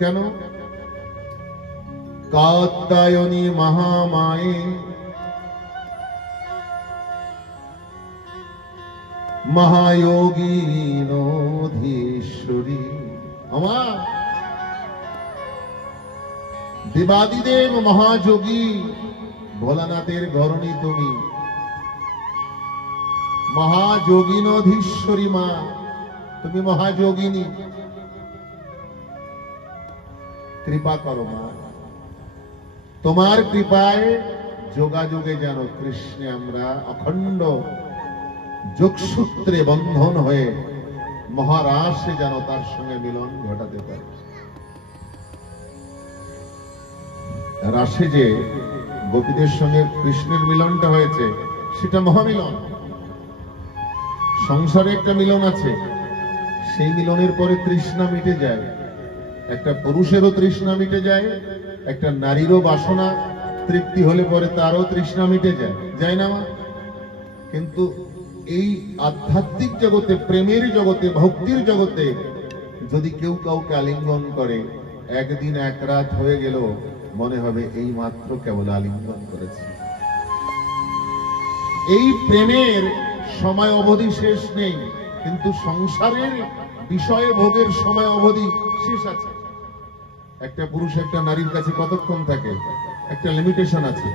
কেন? কাত্যায়নী মহামায়ে মহাযোগীনোধীশ্বরী। আমার দেবাদিদেব মহাযোগী ভোলানাথের ঘরণী তুমি, মহাযোগীনোধীশ্বরী মা, তুমি মহাযোগিনী। কৃপা করো মা, তোমার কৃপায় যোগাযোগে যেন কৃষ্ণে আমরা অখণ্ড যোগসূত্রে বন্ধন হয়ে মহারাসে যেন তার সঙ্গে মিলন ঘটাতে পারি। রাসে যে গোপীদের সঙ্গে কৃষ্ণের মিলনটা হয়েছে সেটা মহামিলন। সংসারে একটা মিলন আছে, সেই মিলনের পরে তৃষ্ণা মিটে যায়। একটা পুরুষেরও তৃষ্ণা মিটে যায়, একটা নারীরও বাসনা তৃপ্তি হলে পরে তারও তৃষ্ণা মিটে যায়, যায় না মা? কিন্তু এই আধ্যাত্মিক জগতে, প্রেমের জগতে, ভক্তির জগতে যদি কেউ কাউকে আলিঙ্গন করে, একদিন এক রাত হয়ে গেল মনে হবে এই মাত্র কেবল আলিঙ্গন করেছে। এই প্রেমের সময় অবধি শেষ নেই, কিন্তু সংসারের বিষয়ে ভোগের সময় অবধি শেষ আছে। একটা পুরুষ একটা নারীর কাছে কতক্ষণ থাকে, একটা লিমিটেশন আছে।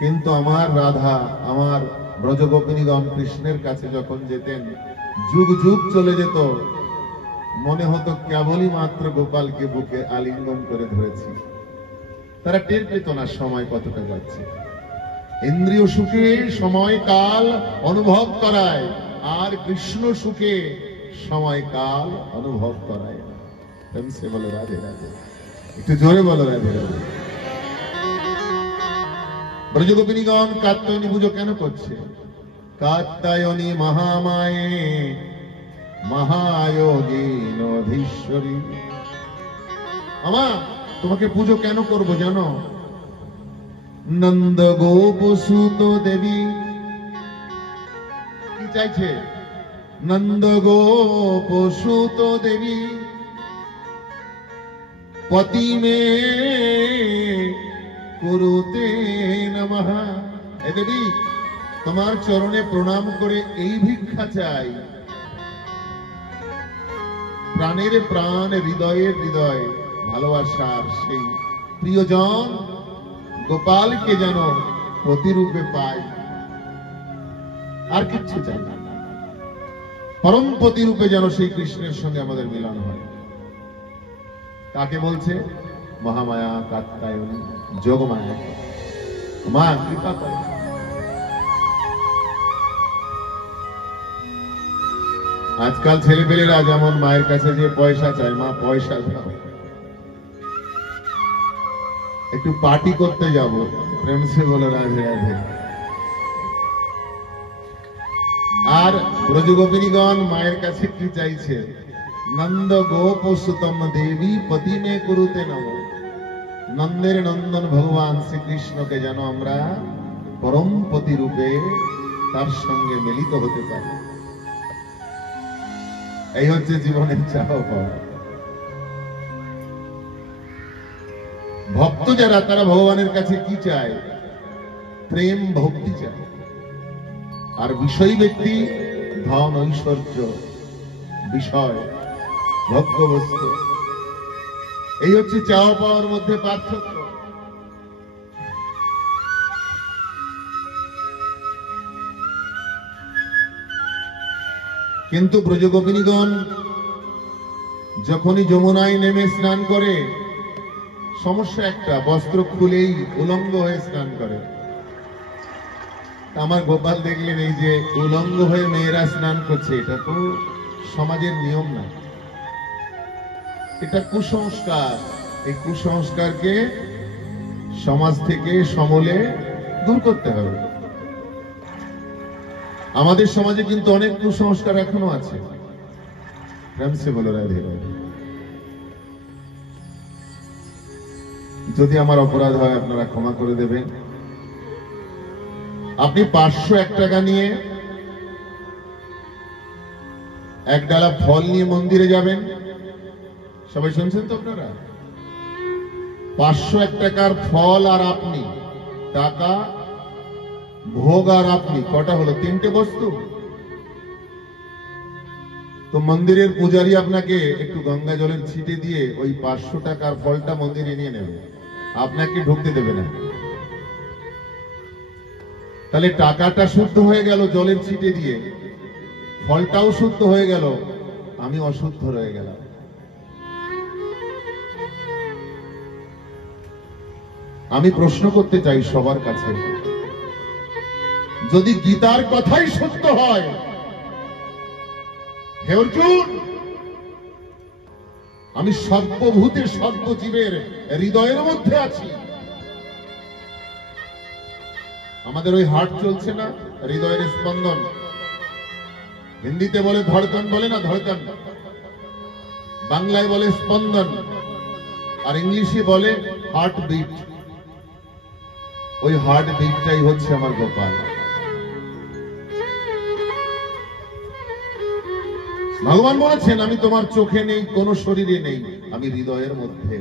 কিন্তু আমার রাধা, আমার ব্রজগোপিনীগণ কৃষ্ণের কাছে যখন যেতেন, যুগ যুগ চলে যেত, মনে হতো কেবলই মাত্র গোপালকে বুকে আলিঙ্গন করে ধরেছি। তারা টের পেত না সময় কতটা যাচ্ছে। ইন্দ্রিয় সুখে সময় কাল অনুভব করায়, আর কৃষ্ণ সুখে সময় কাল অনুভব করায়। সে বলো রাধে রাধে, একটু জোরে বলো রাধে রাধে। ব্রজগোপিনীগণ কাত্যায়নী পুজো কেন করছে? কাত্যায়নী মহামায়ে মহাযোগীনোধীশ্বরী। আমা তোমাকে পুজো কেন করব জানো? নন্দ গোপ সুত দেবী কি চাইছে? নন্দ গোপ সুত দেবী পতি মে কুরুতে নমঃ। হে দেবী, তোমার চরণে প্রণাম করে এই ভিক্ষা চাই, প্রাণের প্রাণ, হৃদয়ের হৃদয় ভালোবাসার সেই প্রিয়জন গোপালকে যেন প্রতিরূপে পাই, আর কিচ্ছু চাই না। পরম প্রতিরূপে যেন সেই কৃষ্ণের সঙ্গে আমাদের মিলন হয়। কাকে বলছে? মহামায়া কাত্যায়নী যোগমায়া। মা কৃপা করে। আজকাল ছেলেপেলেরা যেমন মায়ের কাছে যে পয়সা চায়, মা পয়সা দাও, একটু পার্টি করতে যাব, প্রেম সে বলো রাধে রাধে। আর ব্রজগোপিনীগণ মায়ের কাছে কি চাইছে? নন্দ গোপ সুতম দেবী পতি মে কুরুতে নমঃ। নন্দের নন্দন ভগবান শ্রীকৃষ্ণকে যেন আমরা পরম পতি রূপে তার সঙ্গে মিলিত হতে পারি। এই হচ্ছে জীবনের চাওয়া পাওয়া। ভক্ত যারা, তারা ভগবানের কাছে কি চায়? প্রেম ভক্তি চায়। আর বিষয়ী ব্যক্তি ধন ঐশ্বর্য, বিষয়, ভোগ্যবস্তু। এই হচ্ছে চাওয়া পাওয়ার মধ্যে পার্থক্য। কিন্তু ব্রজগোপিনীগণ যখনই যমুনায় নেমে স্নান করে, সমস্যা একটা, বস্ত্র খুলেই উলঙ্গ হয়ে স্নান করে। আমার গোপাল দেখলেন এই যে উলঙ্গ হয়ে মেয়েরা স্নান করছে, এটা তো সমাজের নিয়ম না, এটা কুসংস্কার। এই কুসংস্কারকে সমাজ থেকে সমূলে দূর করতে হবে। আমাদের সমাজে কিন্তু অনেক কুসংস্কার এখনো আছে। প্রেমসে বলো রাধে রাধে। যদি আমার অপরাধ হয় আপনারা ক্ষমা করে দেবেন। আপনি 501 টাকা নিয়ে এক ডালা ফল নিয়ে মন্দিরে যাবেন, সবাই শুনছেন তো আপনারা? 501 টাকার ফল আর আপনি, টাকা, ভোগ আর আপনি, কটা হলো? 3টে বস্তু। তো মন্দিরের পূজারী আপনাকে একটু গঙ্গা জলের ছিটে দিয়ে ওই 500 টাকার ফলটা মন্দিরে নিয়ে নেবে, আপনাকে ঢুকতে দেবে না। তাহলে টাকাটা শুদ্ধ হয়ে গেল জলের ছিটে দিয়ে, ফলটাও শুদ্ধ হয়ে গেল, আমি অশুদ্ধ রয়ে গেলাম। আমি প্রশ্ন করতে চাই সবার কাছে, যদি গীতার কথাই সত্য হয়, হে অর্জুন, আমি সর্বভূতে সর্বজীবের হৃদয়ের মধ্যে আছি। আমাদের ওই হার্ট চলছে না, হৃদয়ের স্পন্দন, হিন্দিতে বলে ধড়কন, বলে না ধড়কন, বাংলায় বলে স্পন্দন, আর ইংলিশে বলে হার্ট বিট। ওই হার্ট বিটটাই হচ্ছে আমার গোপাল। ভগবান বলেছেন, আমি তোমার চোখে নেই, কোন শরীরে নেই, আমি হৃদয়ের মধ্যে,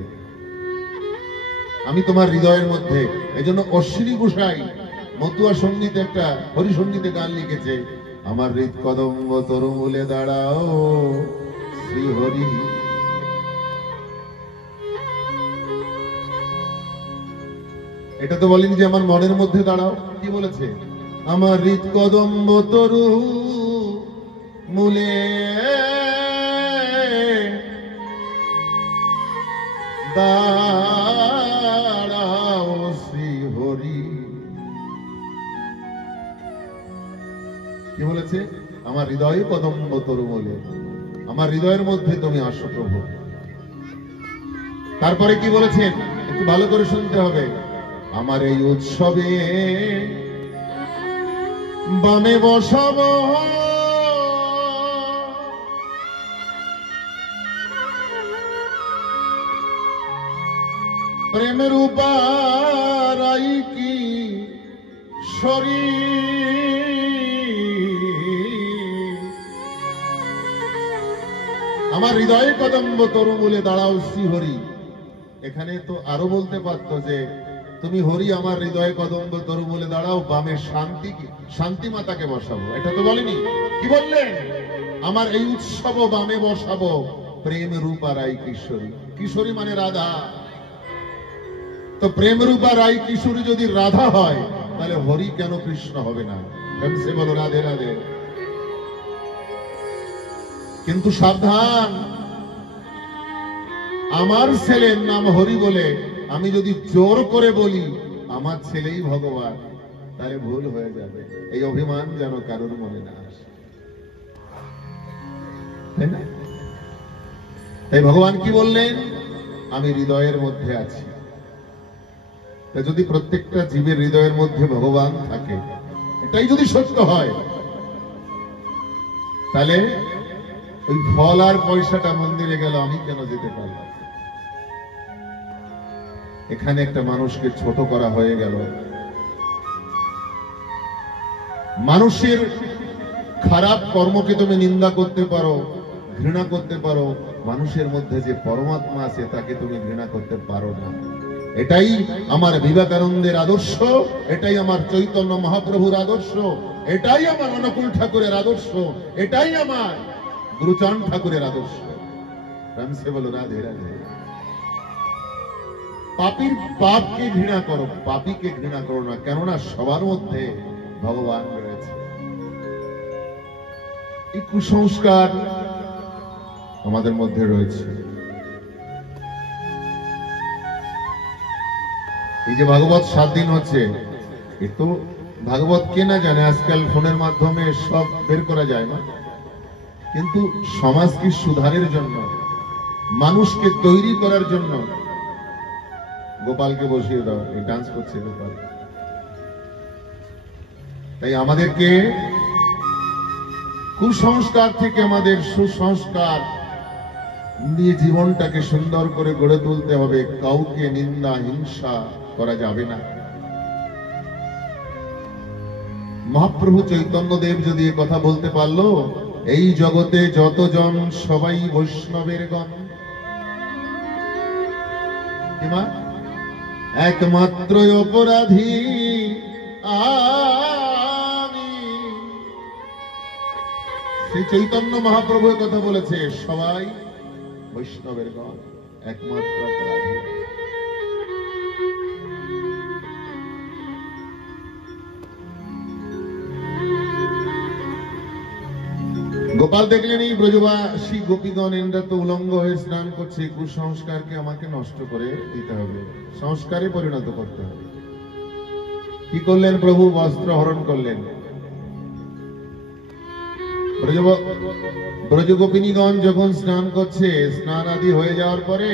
আমি তোমার হৃদয়ের মধ্যে। এই জন্য অশ্বিনী গোসাই মতুয়া সঙ্গীতে একটা হরিসঙ্গীতে গান লিখেছে, আমার হৃদ কদম্ব তরুমূলে দাঁড়াও শ্রী হরি। এটা তো বলেনি যে আমার মনের মধ্যে দাঁড়াও, কি বলেছে? আমার হৃদ কদম্ব তরু মূলে দাঁড়াও শ্রী হরি। কি বলেছে? আমার হৃদয়ে কদম্ব তরু মূলে, আমার হৃদয়ের মধ্যে তুমি আসো প্রভু। তারপরে কি বলেছেন একটু ভালো করে শুনতে হবে, আমার এই উৎসবে বামে বসাবো প্রেমের উপারাই কি শরীর, আমার হৃদয়ে কদম্ব তরুমূলে দাঁড়াও শ্রী হরি। এখানে তো আরো বলতে পারতো যে তুমি হরি আমার হৃদয়ে কদম্ব তরুমূলে দাঁড়াও, বামে শান্তি শান্তি মাতাকে বসাবো। এটা তো বলেনি, কি বললেন? আমার এই উৎসব বামে বসাবো প্রেম রূপা রাই কিশোরী। কিশোরী মানে রাধা। তো প্রেম রূপা রাই কিশোরী যদি রাধা হয়, তাহলে হরি কেন কৃষ্ণ হবে না? সে বলো রাধে রাধে। কিন্তু সাবধান, আমার ছেলের নাম হরি বলে আমি যদি জোর করে বলি আমার ছেলেই ভগবান, তাহলে ভুল হয়ে যাবে। এই অভিমান যেন কারোর মনে না আসে, তাই না? তাই ভগবান কি বললেন? আমি হৃদয়ের মধ্যে আছি। যদি প্রত্যেকটা জীবের হৃদয়ের মধ্যে ভগবান থাকে, এটাই যদি সত্য হয়, তাহলে ওই ফল আর পয়সাটা মন্দিরে গেল, আমি কেন যেতে পারলাম? এখানে একটা মানুষকে ছোট করা হয়ে গেল। মানুষের খারাপ কর্মকে তুমি নিন্দা করতে পারো, ঘৃণা করতে পারো, মানুষের মধ্যে যে পরমাত্মা আছে তাকে তুমি ঘৃণা করতে পারো না। এটাই আমার বিবেকানন্দের আদর্শ, এটাই আমার চৈতন্য মহাপ্রভুর আদর্শ, এটাই আমার অনুকূল ঠাকুরের আদর্শ, এটাই আমার গুরুচাঁদ ঠাকুরের আদর্শ। রামসে বলো রাধে রাধে। পাপীর পাপকে ঘৃণা করো, পাপীকে ঘৃণা করো না, কেননা সবার মধ্যে ভগবান রয়েছে। এই কুসংস্কার আমাদের মধ্যে রয়েছে। এই যে ভাগবত 7 দিন হচ্ছে, কিন্তু ভাগবত কে না জানে, আজকাল ফোনের মাধ্যমে সব বের করা যায় না। কিন্তু সমাজকে সুধারের জন্য, মানুষকে তৈরি করার জন্য গোপালকে বসিয়ে দাও, এই ডান্স করছে গোপাল। তাই আমাদেরকে কুসংস্কার থেকে আমাদের সুসংস্কার নিয়ে জীবনটাকে সুন্দর করে গড়ে তুলতে হবে। কাউকে নিন্দা হিংসা করা যাবে না। মহাপ্রভু চৈতন্যদেব যদি এ কথা বলতে পারলো, এই জগতে যতজন সবাই বৈষ্ণবের গণ, মা একমাত্র অপরাধী আমি। শ্রী চৈতন্য মহাপ্রভু কথা বলেছে, সবাই বৈষ্ণবের গণ, একমাত্র অপরাধী। গোপাল দেখলেন এই ব্রজবাসী গোপীগণ এরা তো উলঙ্গ হয়ে স্নান করছে, কুসংস্কারকে আমাকে নষ্ট করে দিতে হবে, সংস্কারে পরিণত করতে হবে। কি করলেন প্রভু? বস্ত্র হরণ করলেন। ব্রজগোপিনীগণ যখন স্নান করছে, স্নান আদি হয়ে যাওয়ার পরে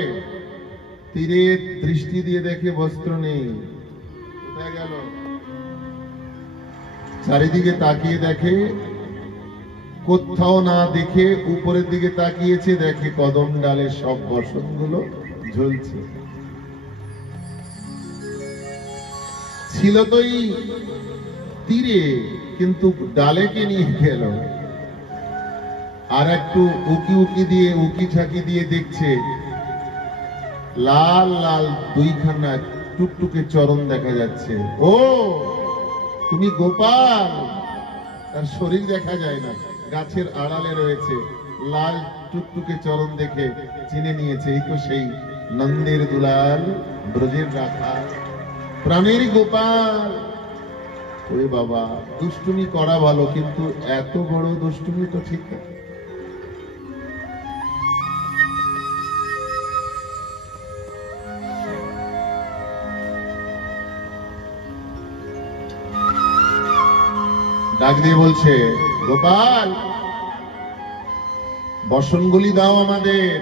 তীরে দৃষ্টি দিয়ে দেখে বস্ত্র নেই, কোথায় গেল? চারিদিকে তাকিয়ে দেখে কোথাও না দেখে উপরের দিকে তাকিয়েছে, দেখে কদম ডালে সব বসনগুলো ঝুলছে। ছিল তো এই তীরে, কিন্তু ডালেকে নিয়ে গেল। আর একটু উকি উকি দিয়ে উকি ঝাঁকি দিয়ে দেখছে লাল লাল দুইখানা টুকটুকে চরণ দেখা যাচ্ছে। ও তুমি গোপাল! তার শরীর দেখা যায় না, গাছের আড়ালে রয়েছে। লাল টুকটুকে চরণ দেখে চিনে নিয়েছে, এই তো সেই নন্দের দুলাল, ব্রজের রাখা, প্রাণের গোপাল। ওরে বাবা, দুষ্টুমি করা ভালো, কিন্তু এত বড় দুষ্টুমি তো ঠিক না। ডাক দিয়ে বলছে, গোপাল বসনগুলি দাও আমাদের।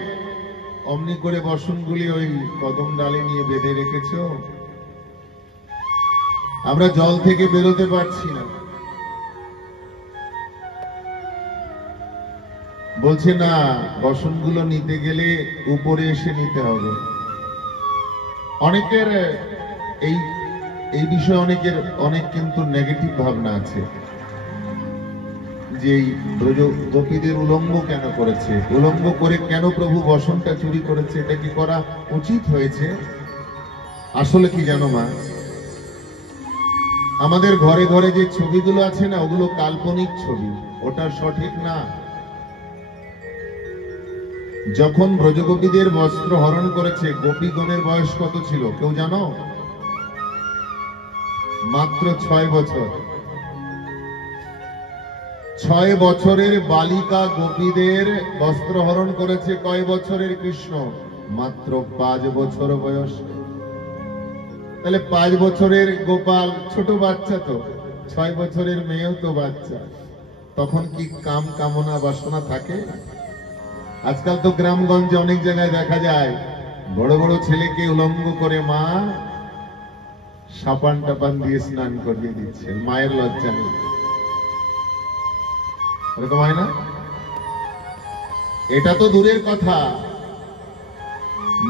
অমনি করে বসনগুলি ওই কদম ডালে নিয়ে বেঁধে রেখেছ, আমরা জল থেকে বেরোতে পারছি না। বলছে না, বসনগুলো নিতে গেলে উপরে এসে নিতে হবে। অনেকের এই বিষয়ে অনেক কিন্তু নেগেটিভ ভাবনা আছে, যে ব্রজ গোপীদের উলঙ্গ কেন করেছে, উলঙ্গ করে কেন প্রভু বসনটা চুরি করেছে, এটা কি করা উচিত হয়েছে? আসলে কি জানো মা, আমাদের ঘরে ঘরে যে ছবিগুলো আছে না, ওগুলো কাল্পনিক ছবি, ওটা সঠিক না। যখন ব্রজগোপীদের বস্ত্র হরণ করেছে, গোপীগণের বয়স কত ছিল কেউ জানো? মাত্র 6 বছর। 6 বছরের বালিকা গোপীদের বস্ত্র হরণ করেছে কয় বছরের কৃষ্ণ? মাত্র 5 বছর বয়স। তাহলে 5 বছরের গোপাল ছোট বাচ্চা, তো 6 বছরের মেয়েও তো বাচ্চা। তখন কি কাম কামনা বাসনা থাকে? আজকাল তো গ্রামগঞ্জে অনেক জায়গায় দেখা যায় বড় বড় ছেলেকে উলঙ্গ করে মা সাপান টাপান দিয়ে স্নান করিয়ে দিচ্ছে, মায়ের লজ্জা নেই। এরকম হয় না? এটা তো দূরের কথা,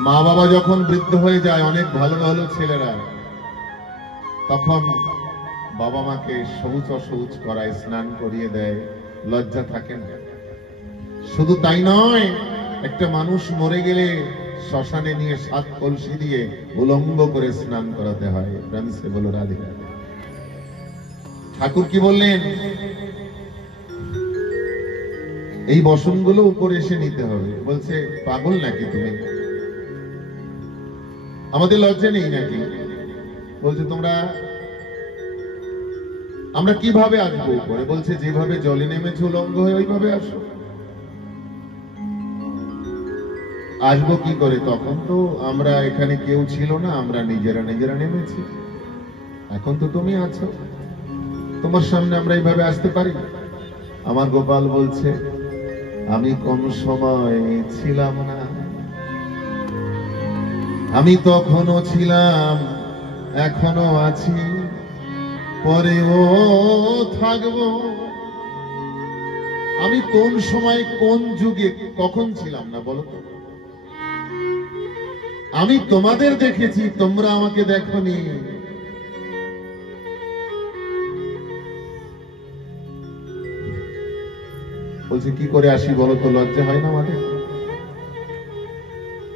মা বাবা যখন বৃদ্ধ হয়ে যায়, অনেক ভালো ভালো ছেলেরা, তখন বাবা মাকে সবুজ অসবুজ করায়, স্নান করিয়ে দেয়, লজ্জা থাকে না। শুধু তাই নয়, একটা মানুষ মরে গেলে শ্মশানে নিয়ে 7 কলসি দিয়ে উলঙ্গ করে স্নান করাতে হয়। প্রাণসে বলো রাধিকা। ঠাকুর কি বললেন? এই বসনগুলো উপরে এসে নিতে হবে। বলছে পাগল নাকি তুমি? আমাদের লজ্জা নেই নাকি? বলছে আমরা কিভাবে আসবো উপরে? বলছে যেভাবে জলে নেমেছে উলঙ্গ হয়ে, ওইভাবে আসো। আসবো কি করে? তখন তো আমরা এখানে কেউ ছিল না, আমরা নিজেরা নেমেছি। এখন তো তুমি আছো, তোমার সামনে আমরা এইভাবে আসতে পারি। আমার গোপাল বলছে, আমি কোন সময় ছিলাম না, আমি তখনও ছিলাম, এখনো আছি, পরেও থাকবো। আমি কোন সময় কোন যুগে কখন ছিলাম না বলো তো? আমি তোমাদের দেখেছি, তোমরা আমাকে দেখোনি। বলছে কি করে আসি বলো তো? লজ্জা হয় না আমাদের?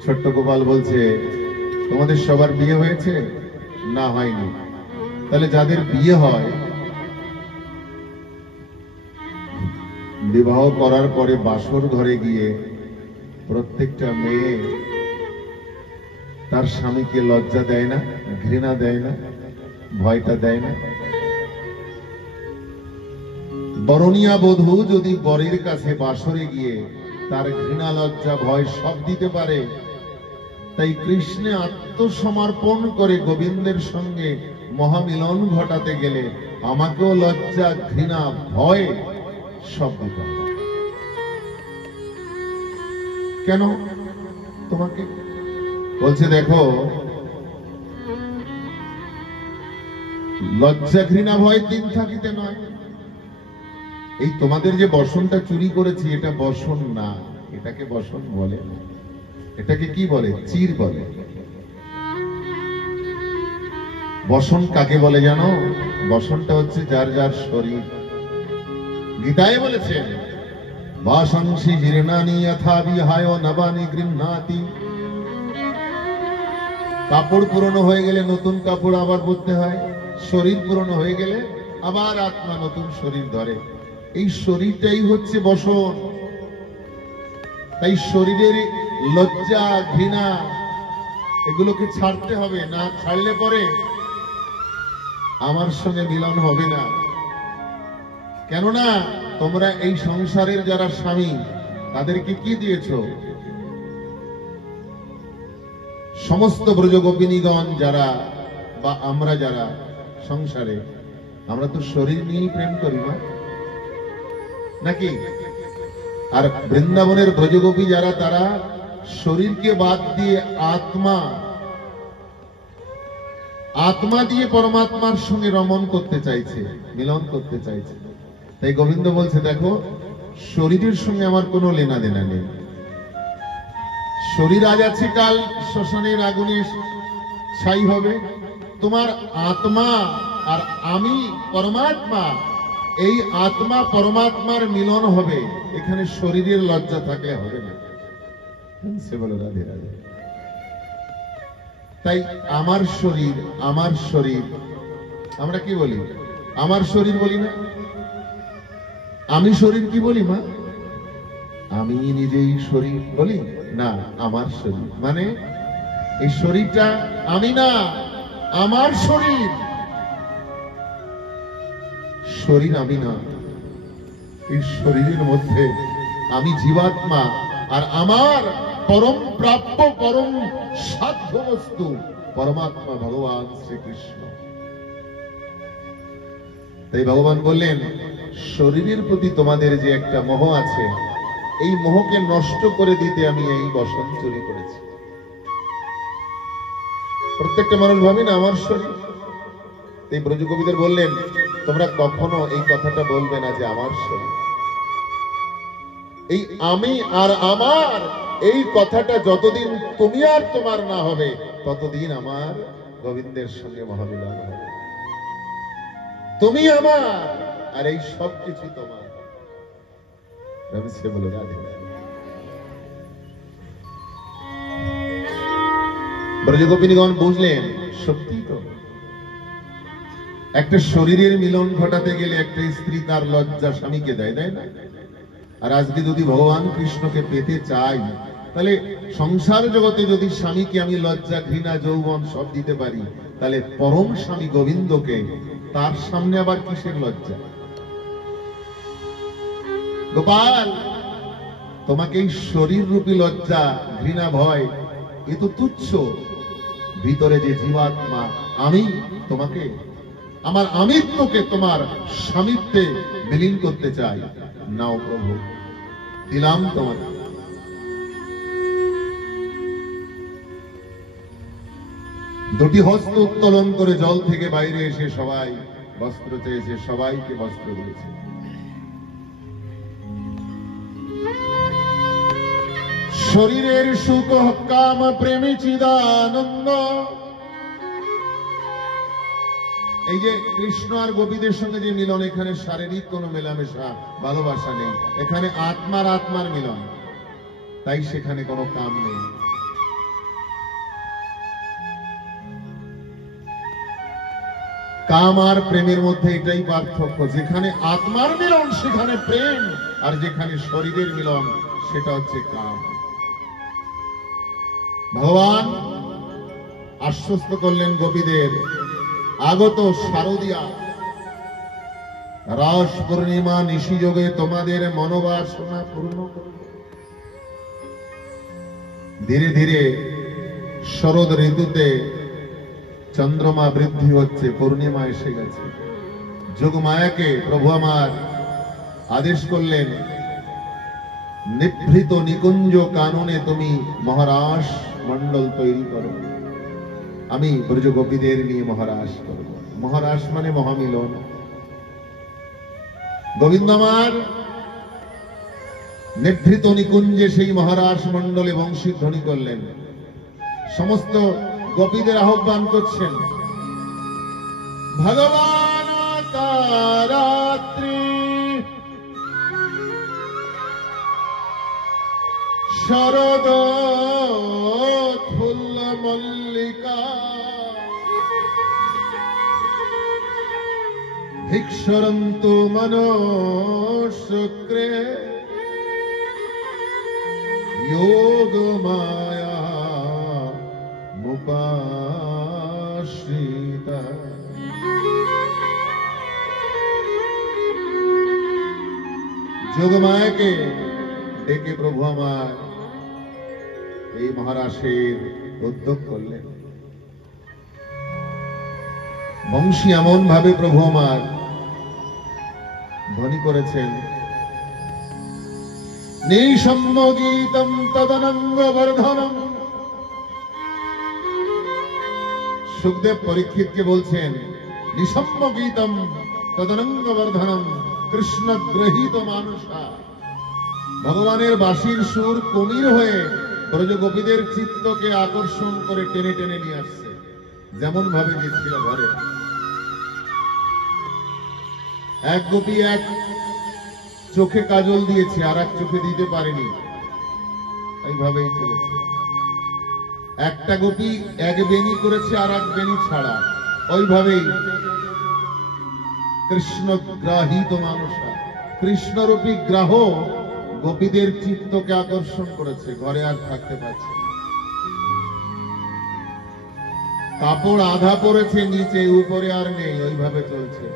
ছোট্ট গোপাল বলছে, তোমাদের সবার বিয়ে হয়েছে? না, হয়নি। তাহলে যাদের বিয়ে হয়, বিবাহ করার পরে বাসর ঘরে গিয়ে প্রত্যেকটা মেয়ে তার স্বামীকে লজ্জা দেয় না, ঘৃণা দেয় না, ভয়টা দেয় না? বরণীয়া বধূ যদি বরের কাছে বাসরে গিয়ে তার ঘৃণা, লজ্জা, ভয় সব দিতে পারে, তাই কৃষ্ণে আত্মসমর্পণ করে গোবিন্দের সঙ্গে মহামিলন ঘটাতে গেলে আমাকেও লজ্জা, ঘৃণা, ভয় সব দিতে হবে। কেন? তোমাকে বলছে, দেখো, লজ্জা, ঘৃণা, ভয় দিন থাকিতে নয়। এই তোমাদের যে বসনটা চুরি করেছি, এটা বসন না, এটাকে বসন বলে না। এটাকে কি বলে? চির বলে। বসন কাকে বলে জানো? বসনটা হচ্ছে যার যার শরীর। গীতায় বলেছেন, বাসংসি জীর্ণানি যথা বিহায় নবানি গৃহ্ণাতি। কাপড় পুরনো হয়ে গেলে নতুন কাপড় আবার পরতে হয়, শরীর পুরনো হয়ে গেলে আবার আত্মা নতুন শরীর ধরে। এই শরীরটাই হচ্ছে বসন। তাই শরীরের লজ্জা, ঘৃণা এগুলোকে ছাড়তে হবে, না ছাড়লে পরে আমার সঙ্গে মিলন হবে না। কেননা তোমরা এই সংসারের যারা স্বামী, তাদেরকে কি দিয়েছো? সমস্ত ব্রজগোপিনীগণ যারা বা আমরা যারা সংসারে, আমরা তো শরীর নিয়েই প্রেম করি না, নাকি? আর বৃন্দাবনের ব্রজগোপী যারা, তারা শরীরকে বাদ দিয়ে আত্মা দিয়ে পরমাত্মার সঙ্গে রমণ করতে চাইছে, মিলন করতে চাইছে। তাই গোবিন্দ বলছে, দেখো, শরীরের সঙ্গে আমার কোনো লেনা দেনা নেই। শরীর আজ আছে, কাল শ্মশানের আগুনে ছাই হবে। তোমার আত্মা আর আমি পরমাত্মা, এই আত্মা পরমাত্মার মিলন হবে। এখানে শরীরের লজ্জা থাকলে হবে না। সে বলো রাধে রাধে। তাই আমার শরীর, আমার শরীর, আমরা কি বলি? আমার শরীর বলি না? আমি শরীর কি বলি মা? আমি নিজেই শরীর বলি না, আমার শরীর। মানে এই শরীরটা আমি না, আমার শরীর। শরীর আমি না, এই শরীরের মধ্যে আমি জীবাত্মা, আর আমার পরম প্রাপ্য, পরম সাধ্য বস্তু পরমাত্মা ভগবান শ্রীকৃষ্ণ। তাই ভগবান বললেন, শরীরের প্রতি তোমাদের যে একটা মোহ আছে, এই মোহকে নষ্ট করে দিতে আমি এই বসন চুরি করেছি। প্রত্যেকটা মানুষ ভাবে না আমার শরীর। এই ব্রজকবিদের বললেন, তোমরা কখনো এই কথাটা বলবে না যে আমার শরীর। এই আমি আর আমার, এই কথাটা যতদিন তুমি আর তোমার না হবে, ততদিন আমার গোবিন্দের সঙ্গে মহামিলন হবে। তুমি আমার আর এই সব কিছু তোমার। বলো রাধে রাধে। ব্রজগোপিনীগণ বুঝলেন, সত্যি তো, একটা শরীরের মিলন ঘটাতে গেলে একটা স্ত্রী তার লজ্জা স্বামীকে দেয়, দেয় না? আর আজকে যদি ভগবান কৃষ্ণকে পেতে চাই, তাহলে সংসার জগতে যদি স্বামীকে আমি লজ্জা, ঘৃণা, যৌবন সব দিতে পারি, তাহলে পরম স্বামী গোবিন্দকে তার সামনে আবার কিসের লজ্জা? গোপাল, তোমাকে এই শরীর রূপী লজ্জা, ঘৃণা, ভয় এ তো তুচ্ছ। ভিতরে যে জীবাত্মা আমি, তোমাকে, আমার আমিত্বকে তোমার স্বামিত্বে বিলীন করতে চাই। নাও প্রভু, দিলাম তোমাকে। দুটি হস্ত উত্তোলন করে জল থেকে বাইরে এসে সবাই বস্ত্র চেয়েছে, সবাইকে বস্ত্র দিয়েছে। শরীরের সুখ, কাম, প্রেমে চিদানন্দ। এই যে কৃষ্ণ আর গোপীদের সঙ্গে যে মিলন, এখানে শারীরিক কোনো মেলামেশা, ভালোবাসা নেই, এখানে আত্মার আত্মার মিলন। তাই সেখানে কোনো কাম নেই। কাম আর প্রেমের মধ্যে এটাই পার্থক্য, যেখানে আত্মার মিলন সেখানে প্রেম, আর যেখানে শরীরের মিলন সেটা হচ্ছে কাম। ভগবান আশ্বস্ত করলেন গোপীদের, আগত শারদিয়া রাস পূর্ণিমা নিশিযোগে তোমাদের মনোবাসনা পূর্ণ করব। ধীরে ধীরে শরৎ ঋতুতে চন্দ্রমা বৃদ্ধি হচ্ছে, পূর্ণিমা এসে গেছে। যোগমায়াকে প্রভু আমার আদেশ করলেন, নিভৃত নিকুঞ্জ কাননে তুমি মহারাস মণ্ডল তৈরি করো, আমি ব্রজ গোপীদের নিয়ে মহারাস করব। মহারাস মানে মহামিলন। গোবিন্দ আমার নিভৃত নিকুঞ্জে সেই মহারাস মণ্ডলে বংশীধ্বনি করলেন, সমস্ত গোপীদের আহ্বান করছেন। ভগবান তারাত্রি শরদ ফুল্ল মল্লিকা ভিক্ষরন্তু মনোশুক্রে যোগ মায়া মুপাশ্রিতা। যোগমায়াকে ডেকে প্রভু আমার এই মহারাসের উদ্যোগ করলেন। বংশী এমন ভাবে প্রভু আমার ধ্বনি করেছেন, নিঃসম্য গীতম তদনঙ্গ বর্ধনম। সুখদেব পরীক্ষিতকে বলছেন, নিঃসম্য গীতম তদনঙ্গ বর্ধনম কৃষ্ণ গ্রহীত মানুষা। ভগবানের বাঁশির সুর কুমির হয়ে ব্রজ গোপীদের চিত্তকে আকর্ষণ করে টেনে টেনে নিয়ে আসছে, যেমন ভাবে গেছিল ঘরে। এক গোপী এক চোখে কাজল দিয়েছে, আর এক চোখে দিতে পারেনি, এইভাবেই চলেছে। একটা গোপী এক বেনি করেছে, আর এক বেনি ছাড়া, ওইভাবেই কৃষ্ণ গ্রাহিত মানুষা, কৃষ্ণরূপী গ্রাহ গোপীদের চিত্তকে আকর্ষণ করেছে, ঘরে আর থাকতে পারছে না। কাপড় আধা পড়েছে নিচে, উপরে আর নেই, ওইভাবে চলছে।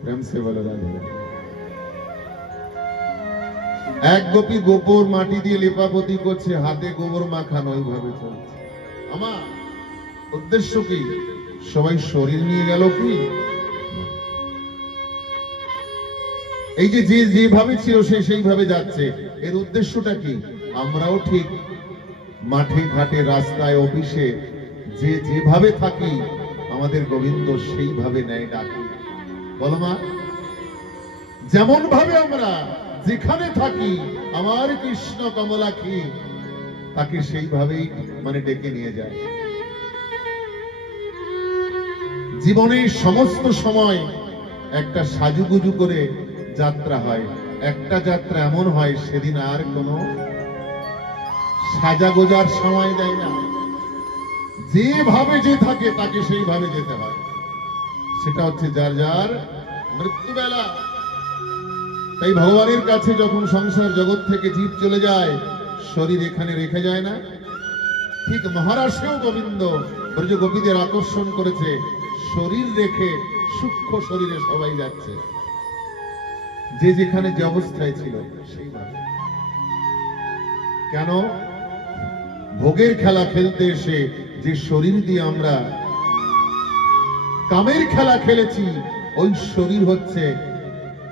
প্রেম সে বলে রাধে। এক গোপী গোবর মাটি দিয়ে লেপাপতি করছে, হাতে গোবর মাখানো, ওইভাবে চলছে। আমার উদ্দেশ্য কি? সবাই শরীর নিয়ে গেল কি? এই যে যেভাবে ছিল সে সেইভাবে যাচ্ছে, এর উদ্দেশ্যটা কি? আমরাও ঠিক মাঠে ঘাটে রাস্তায় অফিসে যে যেভাবে থাকি, আমাদের গোবিন্দ সেইভাবে নেয় ডাকি। বলো মা, যেমন ভাবে আমরা যেখানে থাকি, আমার কৃষ্ণ কমলাক্ষী তাকে সেইভাবেই মানে ডেকে নিয়ে যায়। জীবনের সমস্ত সময় একটা সাজুগুজু করে যাত্রা হয়, একটা যাত্রা এমন হয় সেদিন আর কোনো সাজা গোজার সময় দেয় না। যেভাবে যে থাকে তাকে সেইভাবে যেতে হয়, সেটা হচ্ছে যার যার মৃত্যুবেলা। তাই ভগবানের কাছে যখন সংসার জগৎ থেকে জীব চলে যায়, শরীর এখানে রেখে যায় না। ঠিক মহারাষ্ট্রেও গোবিন্দ ব্রজ গোপীদের আকর্ষণ করেছে, শরীর রেখে সূক্ষ্ম শরীরে সবাই যাচ্ছে, যে যেখানে যে অবস্থায় ছিল সেইভাবে। কেন? ভোগের খেলা খেলতে এসে যে শরীর দিয়ে আমরা কামের খেলা খেলেছি, ওই শরীর হচ্ছে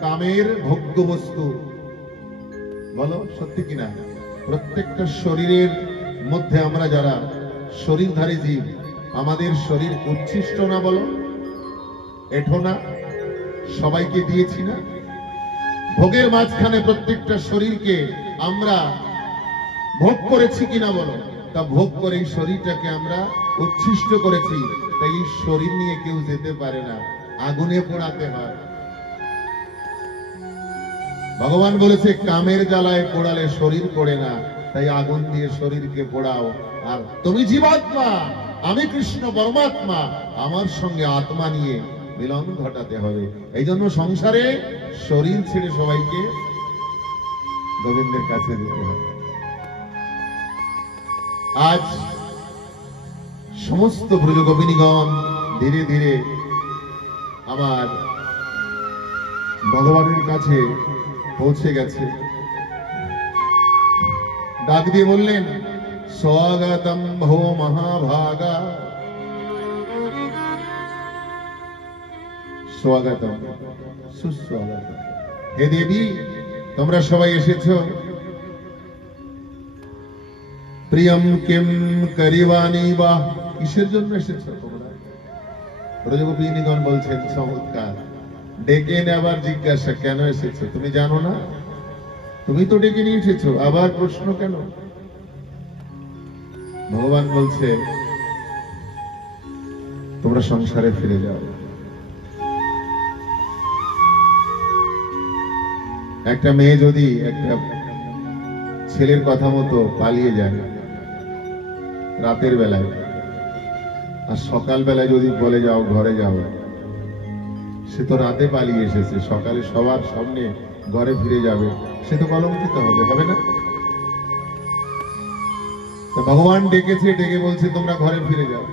কামের ভোগ্য বস্তু। বলো সত্যি কিনা? প্রত্যেকটা শরীরের মধ্যে আমরা যারা শরীরধারী জীব, আমাদের শরীর উচ্ছিষ্ট না? বলো এঠো না? সবাইকে দিয়েছি না? ভোগের মাঝখানে প্রত্যেকটা শরীরকে আমরা ভোগ করেছি কিনা? বলো। তা ভোগ করে এই শরীরটাকে আমরা উচ্ছিষ্ট করেছি, তাই এই শরীর নিয়ে কেউ যেতে পারে না, আগুনে পোড়াতে হয়। ভগবান বলেছে কামের জ্বালায় পোড়ালে শরীর পড়ে না, তাই আগুন দিয়ে শরীরকে পোড়াও। আর তুমি জীবাত্মা, আমি কৃষ্ণ পরমাত্মা, আমার সঙ্গে আত্মা নিয়ে মিলন ঘটাতে হবে। এই জন্য সংসারে শরীর ছেড়ে সবাইকে গোবিন্দের কাছে যেতে হবে। আজ সমস্ত ব্রজগোপিনীগণ ধীরে ধীরে আমার ভগবানের কাছে পৌঁছে গেছে। ডাক দিয়ে বললেন, স্বাগতম ভো মহাভাগা, স্বাগতম, সুস্বাগতম। হে দেবী, তোমরা সবাই এসেছো। প্রিয়ম কিম করিবানি বা, কিসের জন্য এসেছো তোমরা? ব্রজগোপিনীগণ বলছেন, চমৎকার। ডেকে এনে আবার জিজ্ঞাসা, কেন এসেছো? তুমি জানো না? তুমি তো ডেকে নিয়ে এসেছো, আবার প্রশ্ন কেন? ভগবান বলছে, তোমরা সংসারে ফিরে যাও। একটা মেয়ে যদি একটা ছেলের কথা মতো পালিয়ে যায় রাতের বেলায়, আর সকাল বেলায় যদি বলে যাও ঘরে যাও, সে তো রাতে পালিয়ে এসেছে, সকালে সবার সামনে ঘরে ফিরে যাবে, সে তো কলঙ্কিত হবে, হবে না? ভগবান ডেকেছে, ডেকে বলছে তোমরা ঘরে ফিরে যাও।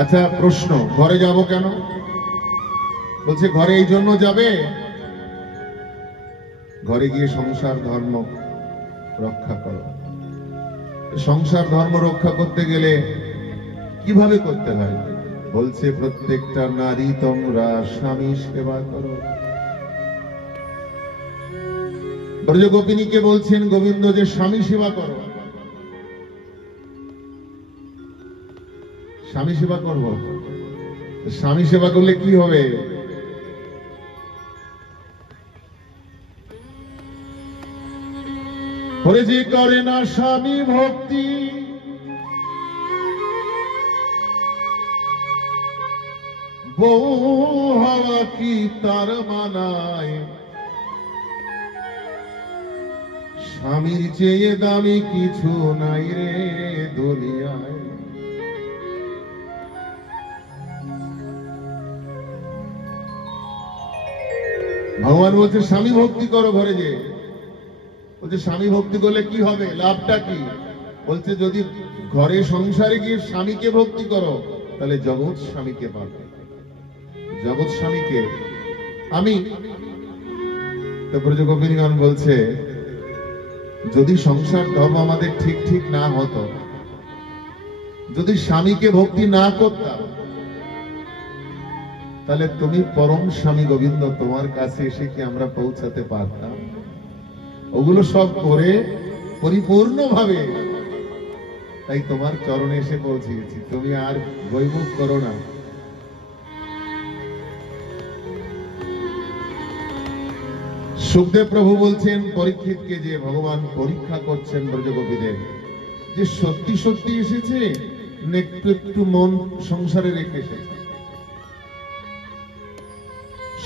আচ্ছা প্রশ্ন, ঘরে যাব কেন? বলছে ঘরে এই জন্য যাবে, ঘরে গিয়ে সংসার ধর্ম রক্ষা করো। সংসার ধর্ম রক্ষা করতে গেলে কিভাবে করতে হয়? বলছে প্রত্যেকটা নারী তোমরা স্বামী সেবা করো। ব্রজগোপিনীকে বলছেন গোবিন্দ যে স্বামী সেবা করো। স্বামী সেবা করবো, স্বামী সেবা করলে কি হবে? বলে যে করে না স্বামী ভক্তি, বউ হওয়া কি তার মানায়? স্বামীর চেয়ে দামি কিছু নাই রে দুনিয়ায়। ভগবান বলছে স্বামী ভক্তি করো ঘরে যে। বলছে স্বামী ভক্তি করলে কি হবে, লাভটা কি? বলছে যদি ঘরে সংসারে গিয়ে স্বামীকে ভক্তি করো তাহলে জগৎ স্বামীকে পাবে। জগৎ স্বামীকে আমি তো ব্রজগোপিনীগণ বলছে যদি সংসার ধর্ম আমাদের ঠিক ঠিক না হতো, যদি স্বামীকে ভক্তি না করতাম, তাহলে তুমি পরম স্বামী গোবিন্দ তোমার কাছে এসে কি আমরা পৌঁছাতে পারতাম? ওগুলো সব করে পরিপূর্ণভাবে তাই তোমার চরণে এসে পৌঁছেছি। তুমি আর বৈমুখ করো না। সুখদেব প্রভু বলছেন পরীক্ষিতকে যে ভগবান পরীক্ষা করছেন ব্রজগোপীদের, যে সত্যি সত্যি এসেছে না একটু একটু মন সংসারে রেখে এসেছে,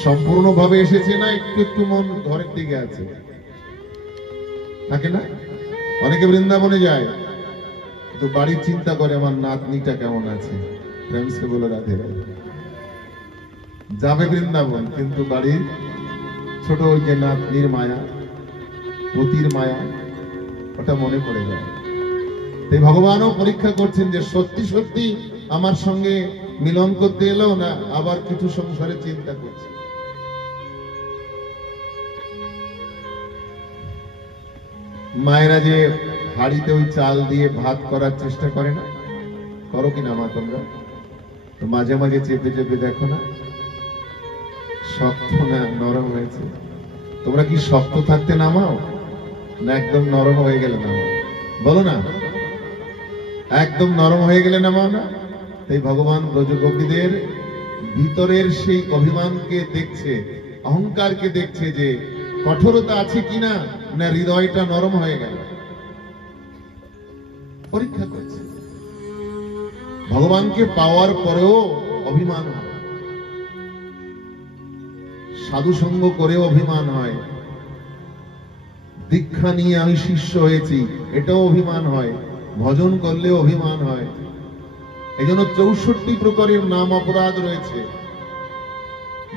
সম্পূর্ণভাবে এসেছে না একটু একটু মন ঘরের দিকে আছে। থাকে না, অনেকে বৃন্দাবনে যায় তো বাড়ির চিন্তা করে আমার নাতনিটা কেমন আছে, প্রেমসে বলে রাধে রাধে। যাবে বৃন্দাবন কিন্তু বাড়ির ছোট ওই যে নাতনির মায়া, পতির মায়া, ওটা মনে পড়ে যায়। তাই ভগবানও পরীক্ষা করছেন যে সত্যি সত্যি আমার সঙ্গে মিলন করতে এলো না আবার কিছু সংসারে চিন্তা করছে। মায়েরা যে হাড়িতে ওই চাল দিয়ে ভাত করার চেষ্টা করে না, করো কিনা মা তোমরা? তো মাঝে মাঝে চেপে চেপে দেখো না শক্ত না নরম হয়েছে। তোমরা কি শক্ত থাকতে নামাও না একদম নরম হয়ে গেলে নামাও? বলো না, একদম নরম হয়ে গেলে নামাও না? তাই ভগবান ব্রজগোপীদের ভিতরের সেই অভিমানকে দেখছে, অহংকারকে দেখছে যে কঠোরতা আছে কিনা, না হৃদয়টা নরম হয়ে গেল, পরীক্ষা করছে। ভগবানকে পাওয়ার পরেও অভিমান হয়, সাধু সঙ্গ করেও অভিমান হয়, দীক্ষা নিয়ে আমি শিষ্য হয়েছি, এটাও অভিমান হয়। ভজন করলে অভিমান হয়। এই জন্য 64 প্রকারের নাম অপরাধ রয়েছে।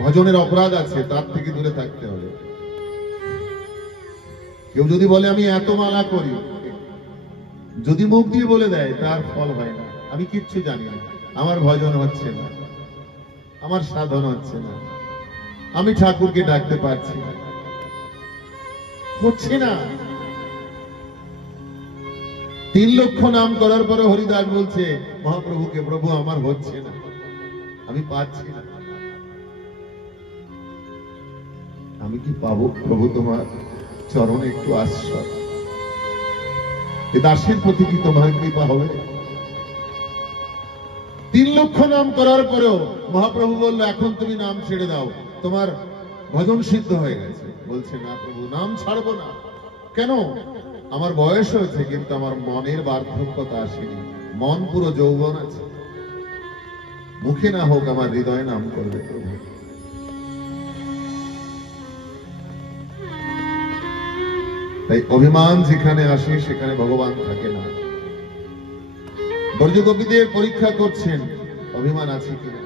ভজনের অপরাধ আছে, তার থেকে দূরে থাকতে হবে। কেউ যদি বলে আমি এত মালা করি, যদি মুখ দিয়ে বলে দেয়, তার ফল হয় না। আমি কিচ্ছু জানি না, আমার ভজন হচ্ছে না, আমার সাধন হচ্ছে না, আমি ঠাকুরকে ডাকতে পারছি না, হচ্ছে না। 3 লক্ষ নাম করার পরে হরিদাস বলছে মহাপ্রভুকে, প্রভু আমার হচ্ছে না, আমি পাচ্ছি না। আমি কি পাবো প্রভু তোমার চরণে একটু আশ্রয়? এ দাসের প্রতি কি তোমার কৃপা হবে? 3 লক্ষ নাম করার পরেও মহাপ্রভু বললো এখন তুমি নাম ছেড়ে দাও, তোমার ভজন সিদ্ধ হয়ে গেছে। বলছে না প্রভু, নাম ছাড়বো না। কেন? আমার বয়স হয়েছে, কিন্তু আমার মনের বার্ধক্যতা আসেনি, মন পুরো যৌবন আছে। মুখে না হোক, আমার হৃদয়ে নাম করবে প্রভু। তাই অভিমান যেখানে আসে সেখানে ভগবান থাকে না। ব্রজগোপীদের পরীক্ষা করছেন অভিমান আছে কিনা।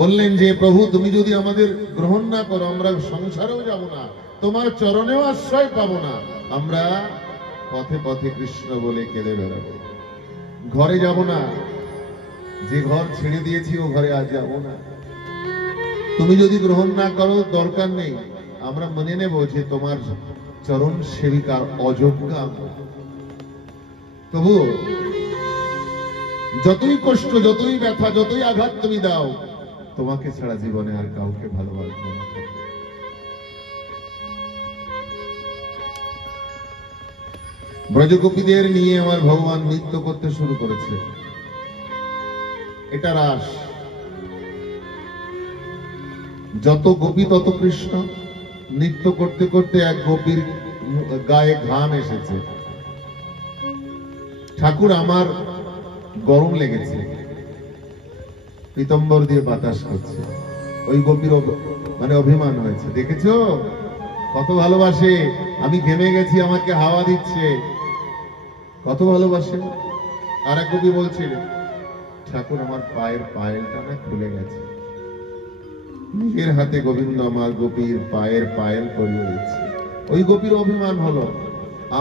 বললেন যে প্রভু তুমি যদি আমাদের গ্রহণ না করো, আমরা সংসারেও যাব না, তোমার চরণেও আশ্রয় পাবো না, আমরা পথে পথে কৃষ্ণ বলে কেঁদে বেড়াবো, ঘরে যাব না, যে ঘর ছেড়ে দিয়েছি ও ঘরে আজ যাব না। তুমি যদি গ্রহণ না করো, দরকার নেই, আমরা মেনে নেব যে তোমার চরণ সেবিকার অযোগ্য আমরা। তবু যতই কষ্ট, যতই ব্যথা, যতই আঘাত তুমি দাও, তোমাকে ছাড়া জীবনে আর কাউকে ভালোবাসবো না। ব্রজগোপীদের নিয়ে আমার ভগবান নৃত্য করতে শুরু করেছে। এটা রাস, যত গোপী তত কৃষ্ণ। নৃত্য করতে করতে এক গোপীর গায়ে ঘাম এসেছে। ঠাকুর আমার গরম লেগেছে, পীতম্বর দিয়ে বাতাস করছে। ওই গোপীর মানে অভিমান হয়েছে, দেখেছো কত ভালোবাসে, আমি ঘেমে গেছি আমাকে হাওয়া দিচ্ছে, কত ভালোবাসে। আর এক গোপী বলছিল ঠাকুর আমার পায়ের পায়েলটা না খুলে গেছে। নিজের হাতে গোবিন্দ আমার গোপীর পায়ের পায়েল পরিয়ে দিচ্ছে। ওই গোপীর অভিমান হলো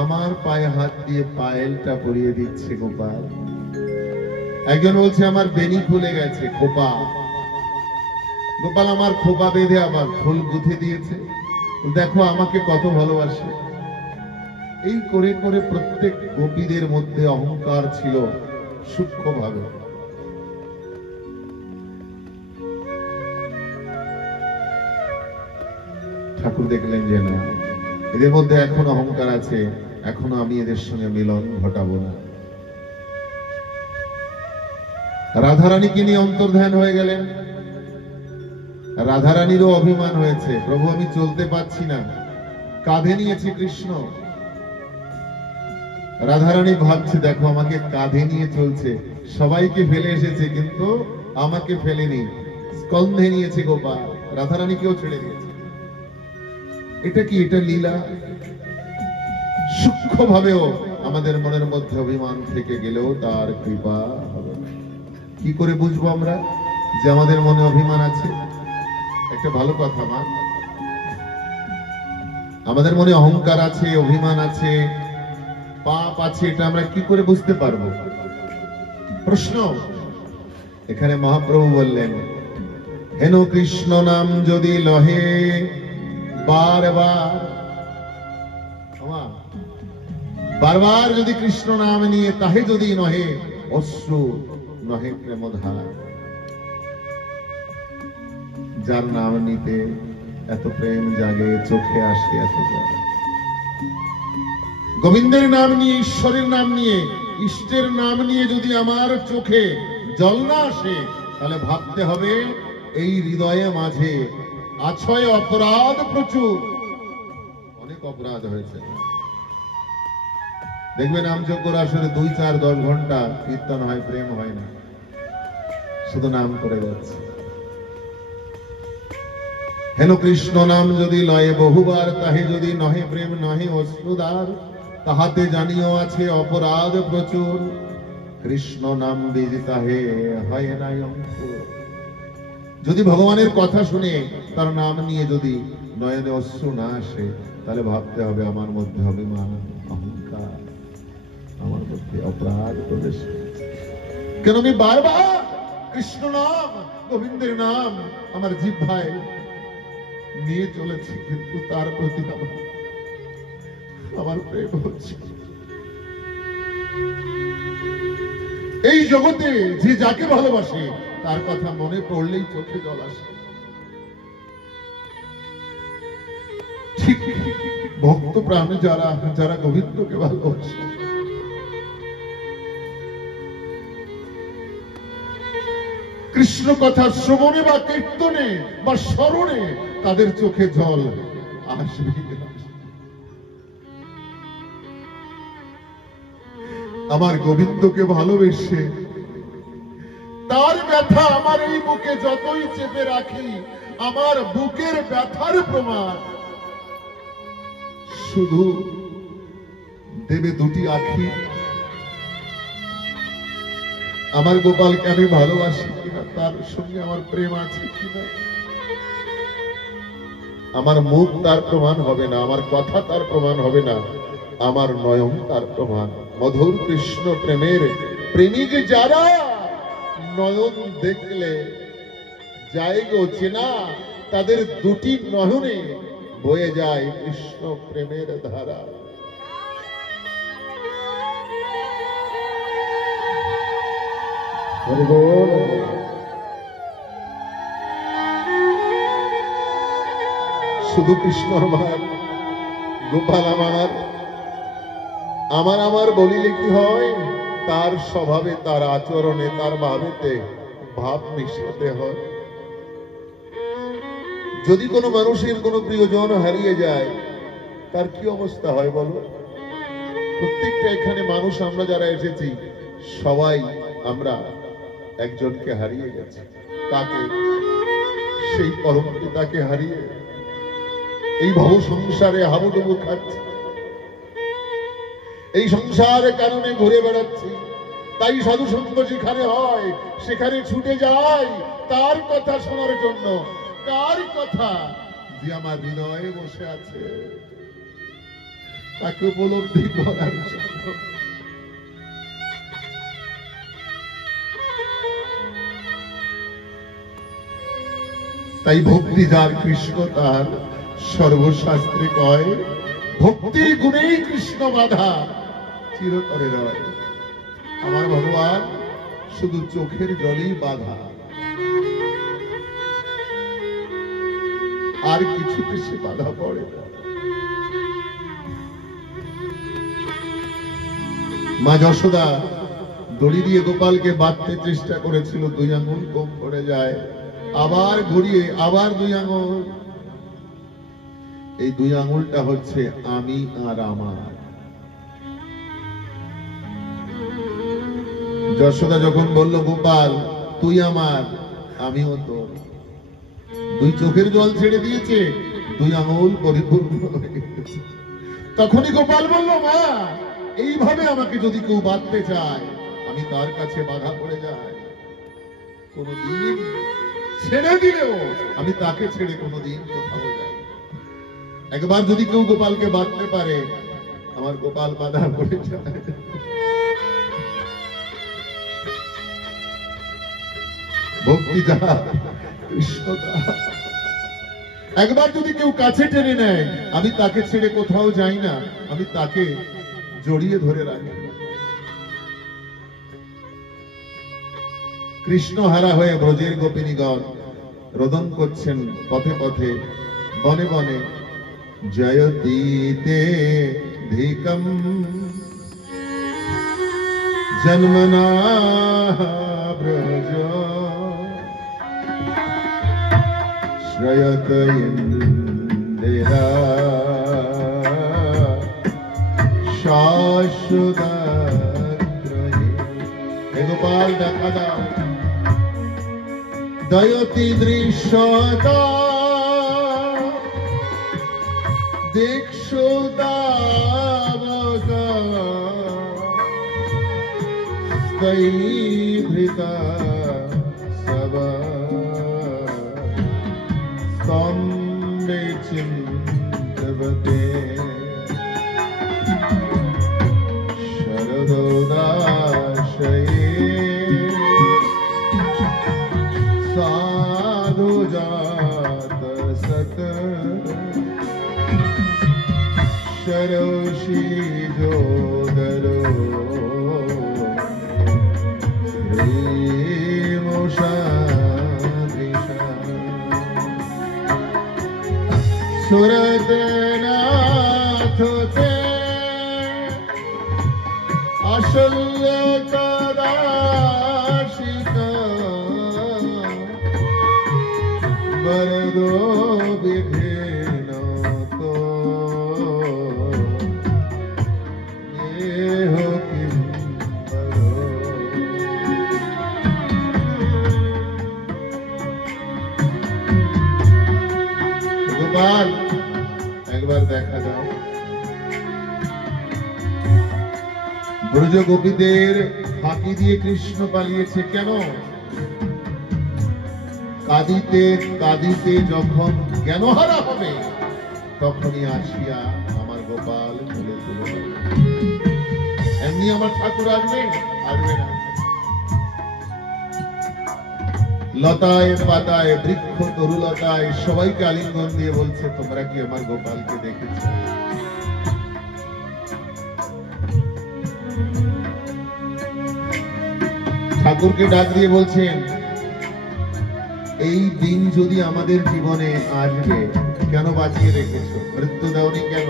আমার পায়ে হাত দিয়ে পায়েলটা পরিয়ে দিচ্ছে গোপাল। একজন বলছে আমার বেনি খুলে গেছে, খোপা, গোপাল আমার খোপা বেঁধে আবার ফুল গুঁথে দিয়েছে, দেখো আমাকে কত ভালোবাসে। এই করে করে প্রত্যেক গোপীদের মধ্যে অহংকার ছিল সূক্ষ্মভাবে। ঠাকুর দেখলেন যে না, এদের মধ্যে এখনো অহংকার আছে, এখনো আমি এদের সঙ্গে মিলন ঘটাবো না। রাধারানীকে নিয়ে অন্তর্ধান হয়ে গেলেন। রাধারানীরও অভিমান হয়েছে, প্রভু আমি চলতে পারছি না, কাঁধে নিয়েছে কৃষ্ণ। রাধারানী ভাবছে দেখো আমাকে কাঁধে নিয়ে চলছে, সবাইকে ফেলে এসেছে কিন্তু আমাকে ফেলেনি, স্কন্ধে নিয়েছে গোপাল, রাধারানীকেও ছেড়ে দিয়েছে। এটা কি? এটা লীলা। সূক্ষ্ম ভাবেও আমাদের মনের মধ্যে অভিমান থেকে গেলেও তার কৃপা হবে। কি করে বুঝবো আমরা যে আমাদের মনে অভিমান আছে? একটা ভালো কথা মা, আমাদের মনে অহংকার আছে, অভিমান আছে, পাপ আছে, এটা আমরা কি করে বুঝতে পারবো? প্রশ্ন। এখানে মহাপ্রভু বললেন হেন কৃষ্ণ নাম যদি লহে বারবার, বারবার যদি কৃষ্ণ নাম নিয়ে তাহে যদি নহে অশ্রু নহে প্রেমধার। যার নাম নিতে এত প্রেম জাগে, চোখে আসে এত জল। গোবিন্দের নাম নিয়ে, ঈশ্বরের নাম নিয়ে, ইষ্টের নাম নিয়ে যদি আমার চোখে জল না আসে, তাহলে ভাবতে হবে এই হৃদয়ে মাঝে আছয় অপরাধ প্রচুর, অনেক অপরাধ হয়েছে। দেখবেন নামযজ্ঞর আসলে 2, 4, 10 ঘন্টা কীর্তন হয়, প্রেম হয় না, শুধু নাম করে যাচ্ছে। হেন কৃষ্ণ নাম যদি লয়ে বহুবার, তাহে যদি নহে প্রেম নহে অশ্রুধার, তাহাতে জানিও আছে অপরাধ প্রচুর। কৃষ্ণ নাম বীজ তাহে হয় না অঙ্কুর। যদি ভগবানের কথা শুনে তার নাম নিয়ে যদি নয়নে অশ্রু না আসে, তাহলে ভাবতে হবে আমার মধ্যে অভিমান, অহংকার, আমার মধ্যে অপরাধ প্রবেশ। কেন আমি বারবার কৃষ্ণ নাম, গোবিন্দের নাম আমার জিহ্বায় নিয়ে চলেছি, কিন্তু তার প্রতি আমার প্রেম হচ্ছে। এই জগতে যে যাকে ভালোবাসে তার কথা মনে পড়লেই চোখে জল আসে। ঠিক ভক্ত প্রাণে যারা যারা গোবিন্দকে ভালোবাসে, কৃষ্ণ কথা শ্রবণে বা কীর্তনে বা স্মরণে তাদের চোখে জল আসবে। আমার গোবিন্দকে ভালোবেসে তার ব্যথা আমার এই বুকে যতই চেপে রাখি, আমার বুকের ব্যথার প্রমাণ শুধু দেবে দুটি আঁখি। আমার গোপালকে আমি ভালোবাসি কিনা, তার সঙ্গে আমার প্রেম আছে কিনা। আমার মুখ তার প্রমাণ হবে না, আমার কথা তার প্রমাণ হবে না, আমার নয়ন তার প্রমাণ। মধুর কৃষ্ণ প্রেমের প্রেমিক যারা, নয়ন দেখলে যায় গো চেনা, তাদের দুটি নয়নে বয়ে যায় কৃষ্ণ প্রেমের ধারা। শুধু কৃষ্ণ আমার, গোপাল আমার, আমার আমার বলিলে কি হয়, তার স্বভাবে, তার আচরণে, তার ভাবেতে ভাব মিশাতে হয়। যদি কোনো মানুষের কোনো প্রিয়জন হারিয়ে যায়, তার কি অবস্থা হয় বলো? প্রত্যেকটা এখানে মানুষ আমরা যারা এসেছি, সবাই আমরা একজনকে হারিয়ে গেছি। তাকে, সেই পরম পিতাকে হারিয়ে এই ভব সংসারে হাবুডুবু খাচ্ছি, এই সংসারের কারণে ঘুরে বেড়াচ্ছি। তাই সাধু সঙ্গ যেখানে হয় সেখানে ছুটে যাই তার কথা শোনার জন্য। কার কথা? যে আমার হৃদয়ে বসে আছে, তাকে উপলব্ধি করার জন্য। তাই ভক্তি যার কৃষ্ণ তার, সর্বশাস্ত্রে কয় ভক্তির গুণেই কৃষ্ণ বাধা চিরতরে রয়। আমার ভগবান শুধু চোখের জলেই বাধা, আর কিছুতে সে বাধা পড়ে না। মা যশোদা দড়ি দিয়ে গোপালকে বাঁধতে চেষ্টা করেছিল, 2 আঙ্গুল কম পড়ে যায়, আবার ঘুরিয়ে আবার 2 আঙ্গুল। এই 2 আঙ্গুলটা হচ্ছে আমি আর আমার। যশোদা যখন বলল গোপাল তুই আমার আমিও তোর, 2 চোখের জল ছেড়ে দিয়েছে, 2 আঙ্গুল পরিপূর্ণ হয়ে গেছে। তখনই গোপাল বলল মা, এইভাবে আমাকে যদি কেউ বাঁধতে চায়, আমি তার কাছে বাধা পড়ে যাই। কোনদিন ছেড়ে দিলেও আমি তাকে ছেড়ে কোনদিন কোথাও যাই। একবার যদি কেউ গোপালকে বাঁধতে পারে, আমার গোপাল বাধা পড়ে যায়। ভক্তি যা, কৃষ্ণ যা। একবার যদি কেউ কাছে টেনে নেয়, আমি তাকে ছেড়ে কোথাও যাই না, আমি তাকে জড়িয়ে ধরে রাখি। কৃষ্ণ হারা হয়ে ব্রজের গোপিনীগণ রোদন করছেন পথে পথে, বনে বনে। জয়তীতে ধিকম জন্মনা ব্রজ শ্রয়ত ইন্দিরা শাশ্বতী। হে গোপাল দেখা দাও, দয়তি দৃশ্যতা দেখছো দাবকা স্তৈধৃতা সবা স্তম্ভে চিন্তবতে শরদোদাশয়ে সাধু জাত সত शरोषि जोदरो श्रीमुषाधिषा सुरतनाथ ते अशल्य कदाशिका वरदो विघ्न तो গোপাল একবার দেখা দাও। ব্রজ গোপীদের ফাঁকি দিয়ে কৃষ্ণ পালিয়েছে কেন? কাঁদিতে কাঁদিতে যখন জ্ঞানহারা হবে তখনই আসিয়া আমার গোপাল তুলে তুলে এমনি আমার ঠাকুর আসবে? আসবে না। লতায় পাতায় বৃক্ষ তরুলতায় সবাইকে আলিঙ্গন দিয়ে বলছে, তোমরা কি আমার গোপালকে দেখেছ? ঠাকুরকে ডাক দিয়ে বলছেন, এই দিন যদি আমাদের জীবনে আসবে, কেন বাঁচিয়ে রেখেছো? মৃত্যু দাওনি কেন?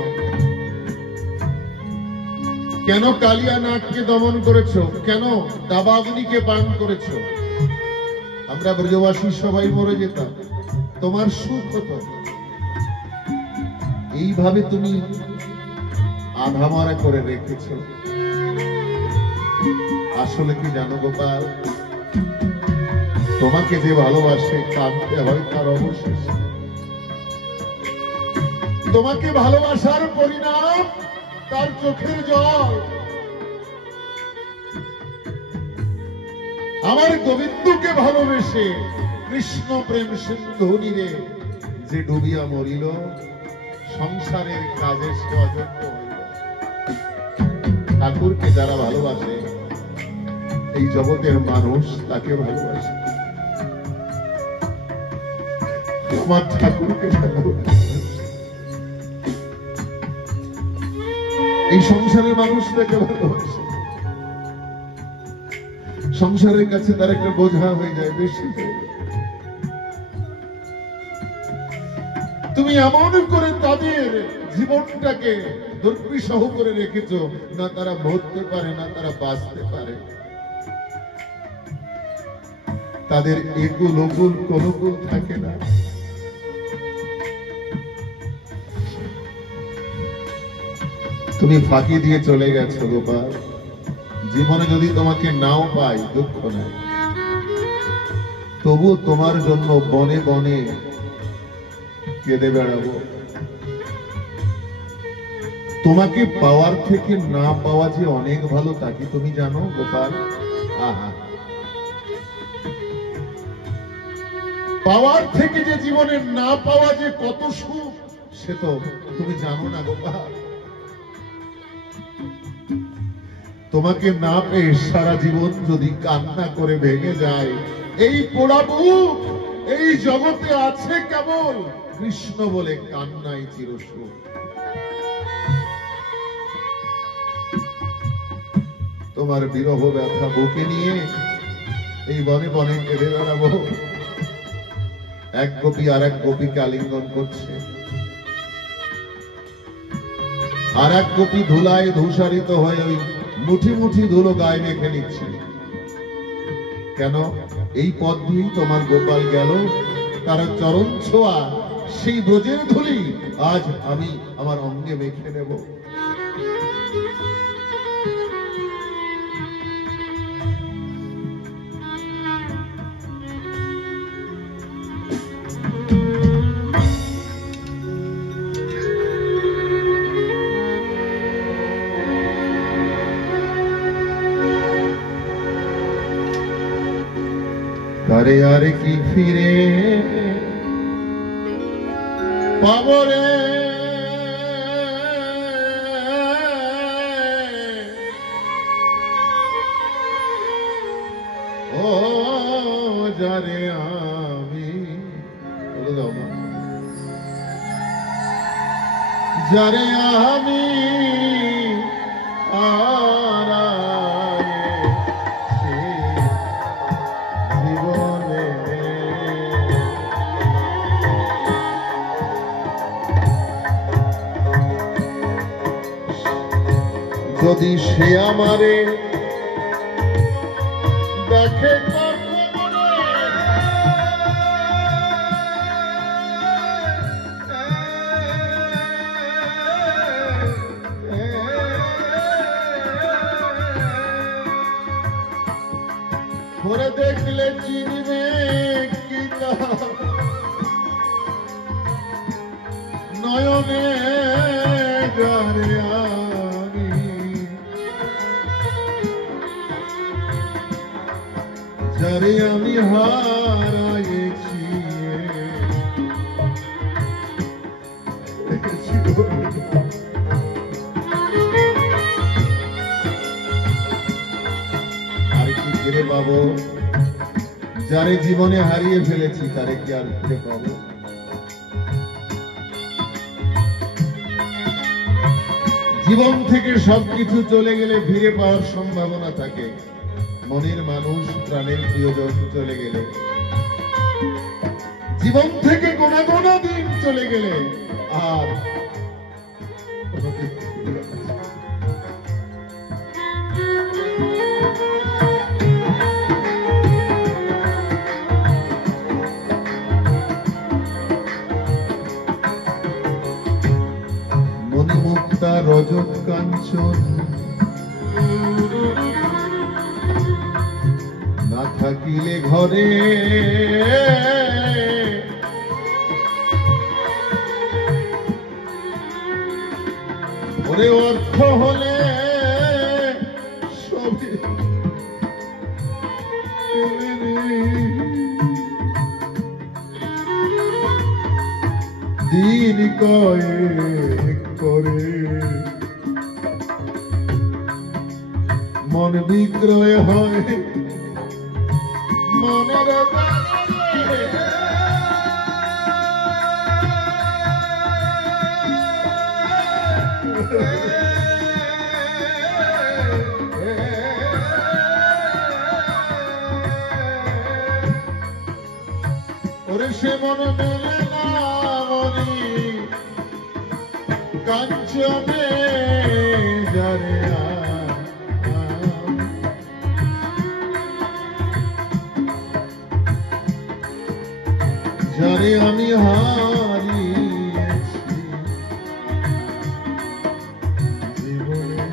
কেন কালিয়া নাগকে দমন করেছো? কেন দাবাগ্নিকে পান করেছো? আমরা ব্রজবাসী সবাই মরে যেতাম, তোমার সুখ হতো। এইভাবে তুমি আধামারা করে রেখেছ। আসলে কি জানো গোপাল, তোমাকে যে ভালোবাসে কাঁদতে হয় তার অবশেষ। তোমাকে ভালোবাসার পরিণাম তার চোখের জল। আমার গোবিন্দকে ভালোবেসে কৃষ্ণ প্রেম সিন্ধু নীরে যে ডুবিয়া মরিল, সংসারের কাজে সে অযোগ্য হইল। ঠাকুরকে যারা ভালোবাসে, এই জগতের মানুষ তাকে ভালোবাসে। আমার ঠাকুরকে এই সংসারের মানুষ তাকে ভালোবাসে। সংসারের কাছে তার একটা বোঝা হয়ে যায় বেশি। তুমি এমন করে তাদের জীবনটাকে দুর্বিষহ করে রেখেছো, না তারা মরতে পারে না তারা বাঁচতে পারে। তাদের একুল ওকুল কোনকুল থাকে না। তুমি ফাঁকি দিয়ে চলে গেছো গোপাল। জীবনে যদি তোমাকে নাও পাই দুঃখ নাই, তবু তোমার জন্য বনে বনে কেঁদে বেড়াবো। তোমাকে পাওয়ার থেকে না পাওয়া যে অনেক ভালো, তা কি তুমি জানো গোপাল? আহা, পাওয়ার থেকে যে জীবনে না পাওয়া যে কত সুখ, সে তো তুমি জানো না গোপাল। তোমাকে না পেয়ে সারা জীবন যদি কান্না করে ভেঙে যায়, এই পোড়া বুক এই জগতে আছে কেবল কৃষ্ণ বলে কান্নাই চিরসুখ। তোমার বিরহ ব্যথা বুকে নিয়ে এই বনে বনে কেঁদে বেড়াবো। এক গোপী আর এক গোপীকে আলিঙ্গন করছে, আর এক গোপী ধুলায় ধূসারিত হয়ে ওই মুঠি মুঠি ধুলো গায়ে মেখে নিচ্ছে। কেন? এই পথ দিয়েই তোমার গোপাল গেল, তার চরণ ছোঁয়া সেই ব্রজের ধুলি আজ আমি আমার অঙ্গে মেখে নেব। তারে আর কি ফিরে পাবো রে ও যারে আমি বলে দাও না যারে আমি জীবনে যদি সে আমারে দেখে ঘরে দেখলে চিনবে কিনা নয়নে যারে আমি যারে আমি হারাইছি আর কি ফিরে পাবো যারে জীবনে হারিয়ে ফেলেছি তারে কি আর ফিরে পাবো জীবন থেকে সবকিছু চলে গেলে ফিরে পাওয়ার সম্ভাবনা থাকে মনের মানুষ প্রাণের প্রিয়জন চলে গেলে জীবন থেকে কোনো কোনো দিন চলে গেলে আর মণিমুক্তা রজত কাঞ্চন না থাকিলে ঘরে ওরে অর্থ হলে সবে দিন কয়েক করে মন বিক্রয় হয় মনের ওরে সে মন মেলে না মনি কাঞ্চনে যারে যারে আমি হারিয়েছি জীবনে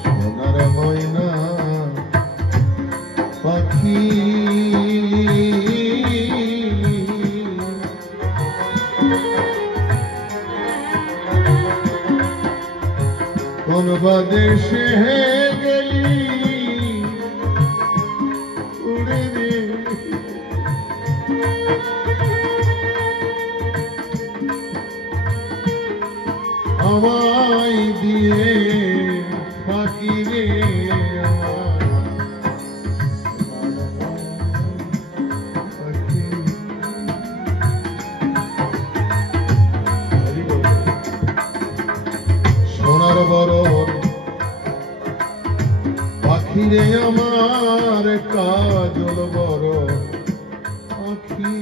সোনার ময়না পাখি কোন বাদেশে গেলি উড়ে রে আমায় দিয়ে ফাঁকি রে সোনার বরণ পাখিরে আমার কাজল বড় পাখি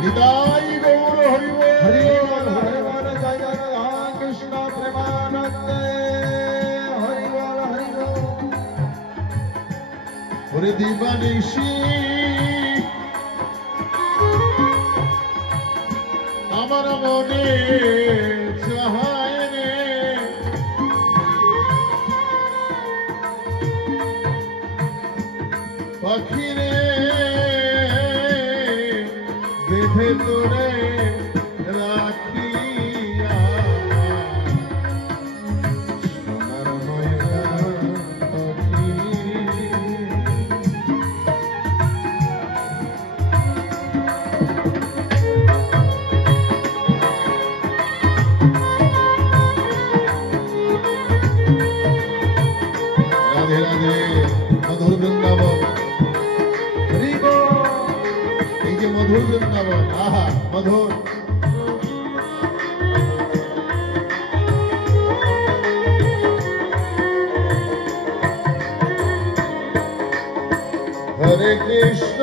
নিতাই গৌর হরিবল হরিবল জয় জয় রাধা কৃষ্ণ প্রেমানন্দে হরিবল হরিবল ওরে দিবানিশি আমার মনে চাহায় রে পাখিরে ভেতরে রাখিয়া সোনার ময়না পাখি। রাধে রাধে মধুর বৃন্দাবন, এই যে মধুর বৃন্দাবন, আহা মধুর। হরে কৃষ্ণ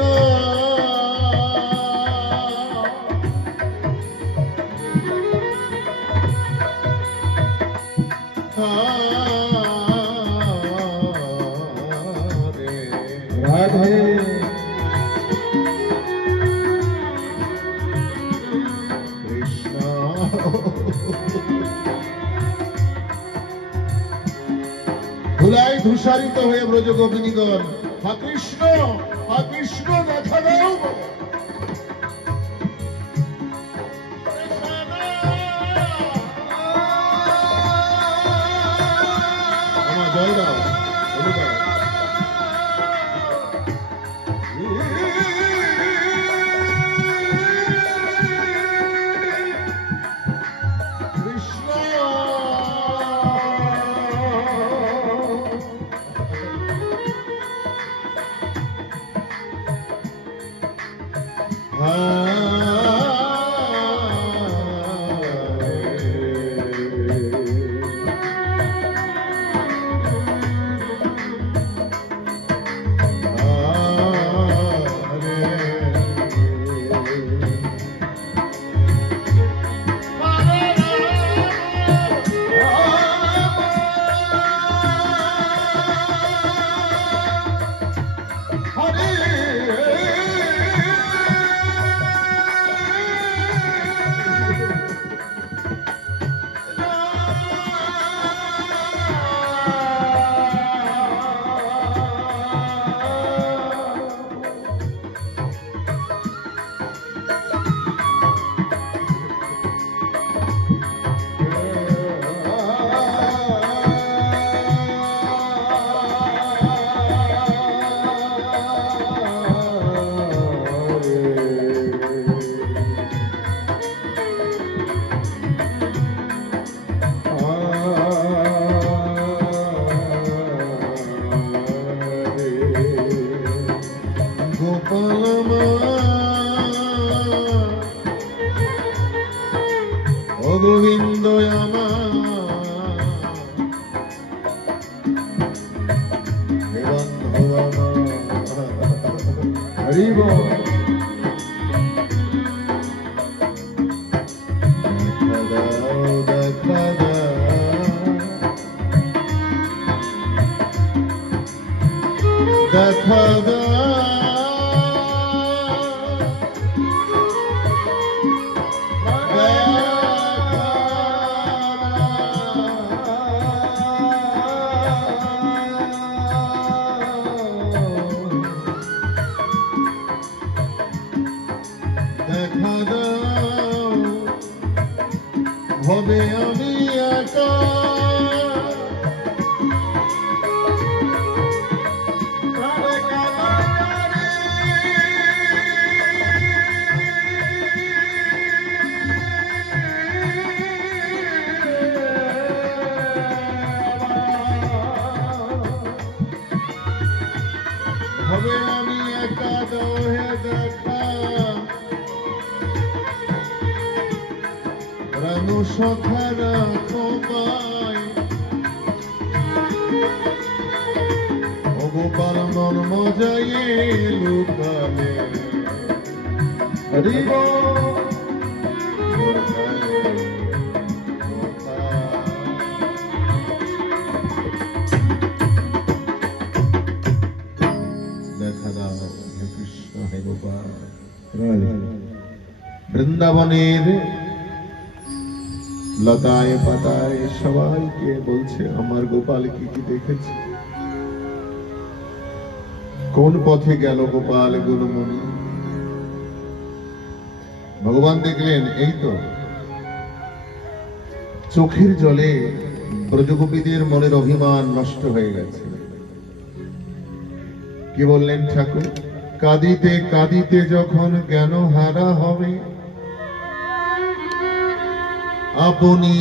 রাধে কৃষ্ণ। ধুলায় ধূসারিত হয়ে ব্রজ গোপিনীগণ হা কৃষ্ণ দেখা দাও। আমার জয় দাও, বলে দাও। কৃষ্ণ গোবিন্দ আমার হরিব। দেখা দাও হবে আমি একা হবে আমি একা দহে দেখা রানু সখারা তোমায় ও গোপাল মন মজায়ে লুকালে হরিব দেখা দাও হে কৃষ্ণ হে গোপাল। বৃন্দাবনের লতায় পাতায় সবাইকে বলছে আমার গোপাল কি কি দেখেছে, কোন পথে গেল গোপাল গুণমণি। ভগবান দেখলেন এই তো চোখের জলে ব্রজগোপীদের মনের অভিমান নষ্ট হয়ে গেছে। কি বললেন ঠাকুর? কাঁদিতে কাঁদিতে যখন জ্ঞান হারা হবে, আপনি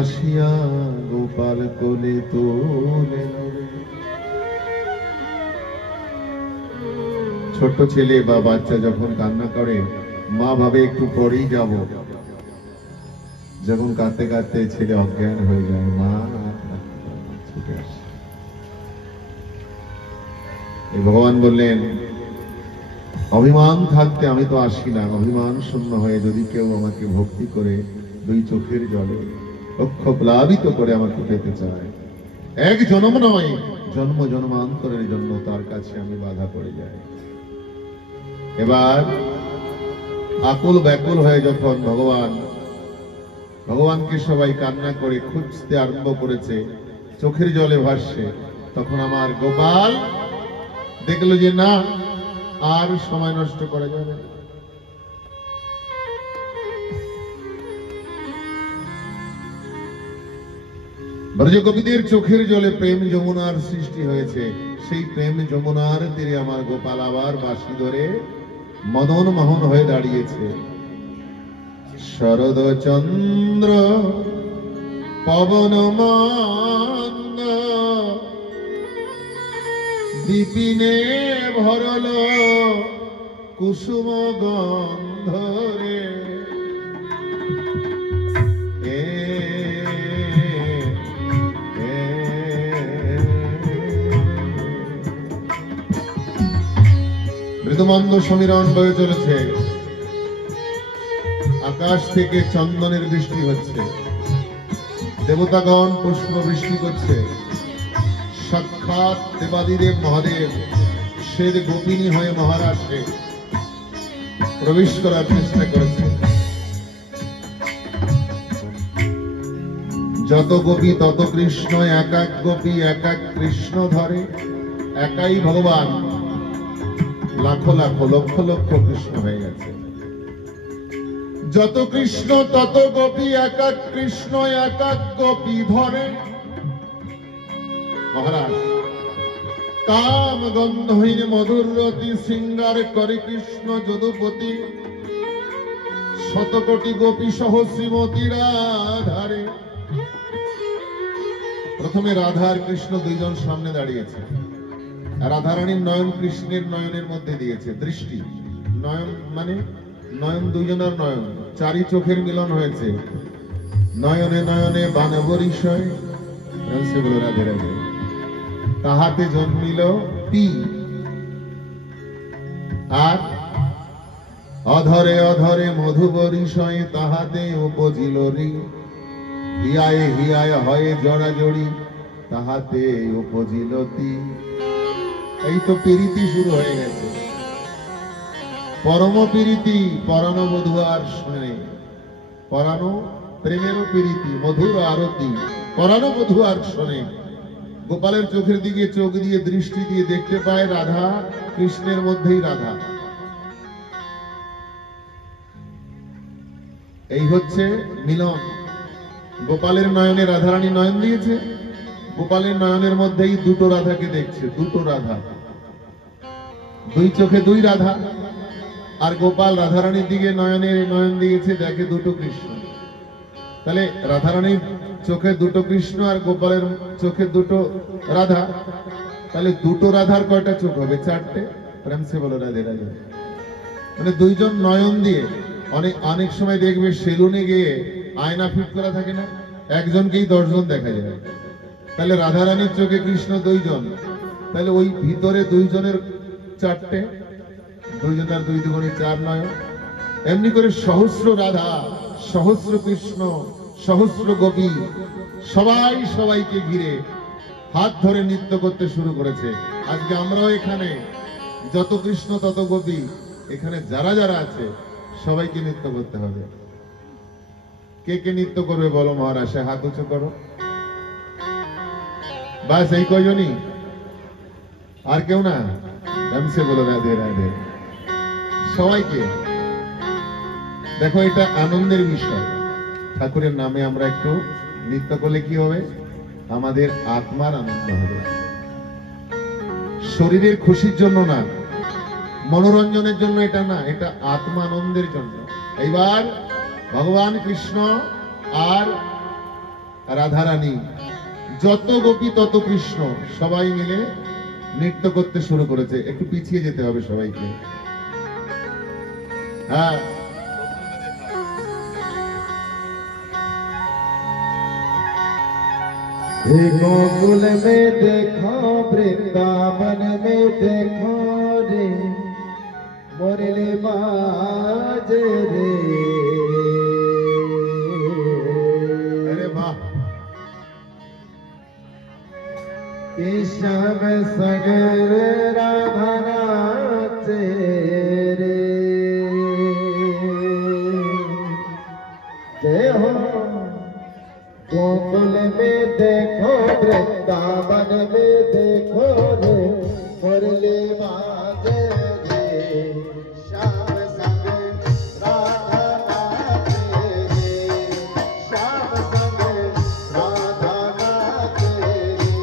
আসিয়া গোপাল কোলে তোলে। ছোট্ট ছেলে বা বাচ্চা যখন কান্না করে, মা ভাবে একটু পরেই যাব, যখন কাঁদতে কাঁদতে ছেলে অজ্ঞান হয়ে যায়, মা ছুটে আসে। ভগবান বললেন অভিমান থাকতে আমি তো আসি না, অভিমান শূন্য হয়ে যদি কেউ আমাকে ভক্তি করে দুই চোখের জলে লক্ষ প্লাবিত করে আমাকে পেতে চায়, এক জন্ম নয় জন্ম জন্মান্তরের জন্য তার কাছে আমি বাধা পড়ে যাই। এবার আকুল ব্যাকুল হয়ে যখন ভগবানকে সবাই কান্না করে খুঁজতে আরম্ভ করেছে, চোখের জলে ভাসছে, তখন আমার গোপাল দেখলো যে না, আর সময় নষ্ট করা যাবে না। ব্রজগোপীদের চোখের জলে প্রেম যমুনার সৃষ্টি হয়েছে, সেই প্রেম যমুনার তীরে আমার গোপাল আবার বাঁশি ধরে মদন মোহন হয়ে দাঁড়িয়েছে। শরদ চন্দ্র পবন মন্দ বিপিনে ভরল কুসুম গন্ধরে, মৃদুমন্দ সমীরণ বয়ে চলেছে, আকাশ থেকে চন্দনের বৃষ্টি হচ্ছে, দেবতাগণ পুষ্প বৃষ্টি করছে, সাক্ষাৎ দেবাদিদেব মহাদেব শ্বেত গোপিনী হয়ে মহারাষ্ট্রে প্রবেশ করার চেষ্টা করেছে। যত গোপী তত কৃষ্ণ, এক এক গোপী এক এক কৃষ্ণ ধরে, একাই ভগবান লাখো লাখো লক্ষ লক্ষ কৃষ্ণ হয়ে গেছে। যত কৃষ্ণ তত গোপী, এক এক কৃষ্ণ এক এক গোপী ধরে। মহারাজ কাম গন্ধহীন মধুর রতি সিঙ্গার করে কৃষ্ণ যদুপতি, শতকোটি গোপী সহ শ্রীমতী রাধারে। প্রথমে রাধা আর কৃষ্ণ দুইজন সামনে দাঁড়িয়েছে। রাধারানীর নয়ন কৃষ্ণের নয়নের মধ্যে দিয়েছে দৃষ্টি। নয়ন মানে নয়ন, দুইজনের নয়ন, চারি চোখের মিলন হয়েছে। নয়নে নয়নে বানবরিশয় রাধে রাধে, তাহাতে জন্মিল পি, আর অধরে অধরে মধুবরিশয় তাহাতে উপজিল রি, হিয়ায় হিয়ায় হয়ে জড়াজড়ি তাহাতে উপজিল তি। এই তো প্রীতি শুরু হয়ে গেছে, পরম প্রীতি, পরানো বধুয়ার শুনে, পরানো প্রেমেরও প্রীতি, মধুর আরতি, পরানো বধুয়ার শুনে। গোপালের চোখের দিকে চোখ দিয়ে দৃষ্টি দিয়ে দেখতে পায় রাধা কৃষ্ণের মধ্যেই রাধা। এই হচ্ছে মিলন। গোপালের নয়নে রাধারানী নয়ন দিয়েছে, গোপালের নয়নের মধ্যেই দুটো রাধাকে দেখছে, দুটো রাধা, দুই চোখে দুই রাধা। আর গোপাল রাধারানীর দিকে নয়নে নয়ন দিয়েছে, দেখে দুটো কৃষ্ণ। তাহলে রাধারানীর চোখে দুটো কৃষ্ণ আর গোপালের চোখে দুটো রাধা, তাহলে দুটো রাধার কয়টা চোখ হবে? চারটে। প্রেম সে বলো রাধে রাধে। মানে দুইজন নয়ন দিয়ে, অনেক সময় দেখবে সেলুনে গিয়ে আয়না ফিট করা থাকে না, একজনকেই 10 জন দেখা যায়। তাহলে রাধারানীর চোখে কৃষ্ণ দুইজন, তাহলে ওই ভিতরে দুইজনের চারটে, দুইজন আর দুই দুগুণে 4 নয়ন। এমনি করে সহস্র রাধা, সহস্র কৃষ্ণ, সহস্র গোপী সবাই সবাইকে ঘিরে হাত ধরে নৃত্য করতে শুরু করেছে। আজকে আমরাও এখানে যত কৃষ্ণ তত গোপী, এখানে যারা যারা আছে সবাইকে নৃত্য করতে হবে। কে কে নৃত্য করবে বলো মহারাজ? হাত উঁচু করো। বাস এই কয়জনই, আর কেউ না? নামছে বলো রাধে রাধে। সবাইকে দেখো এটা আনন্দের বিষয়। ঠাকুরের নামে আমরা একটু নৃত্য করলে কি হবে? আমাদের আত্মার আনন্দ হবে, শরীরের খুশির জন্য না, মনোরঞ্জনের জন্য এটা না, এটা আত্মা আনন্দের জন্য। এইবার ভগবান কৃষ্ণ আর রাধারানী, যত গোপী তত কৃষ্ণ, সবাই মিলে নৃত্য করতে শুরু করেছে। একটু পিছিয়ে যেতে হবে সবাইকে। হ্যাঁ, गोकुल में देखो, वृंदावन में देखो रे, मुरली बाज रे। अरे वाह, श्याम सगर राधा नाचे रे। जय हो गोकुल में देखो, वृंदावन में देखो रे, मुरली बाजे रे। श्याम संग राधा नाचे रे, श्याम संग राधा नाचे रे।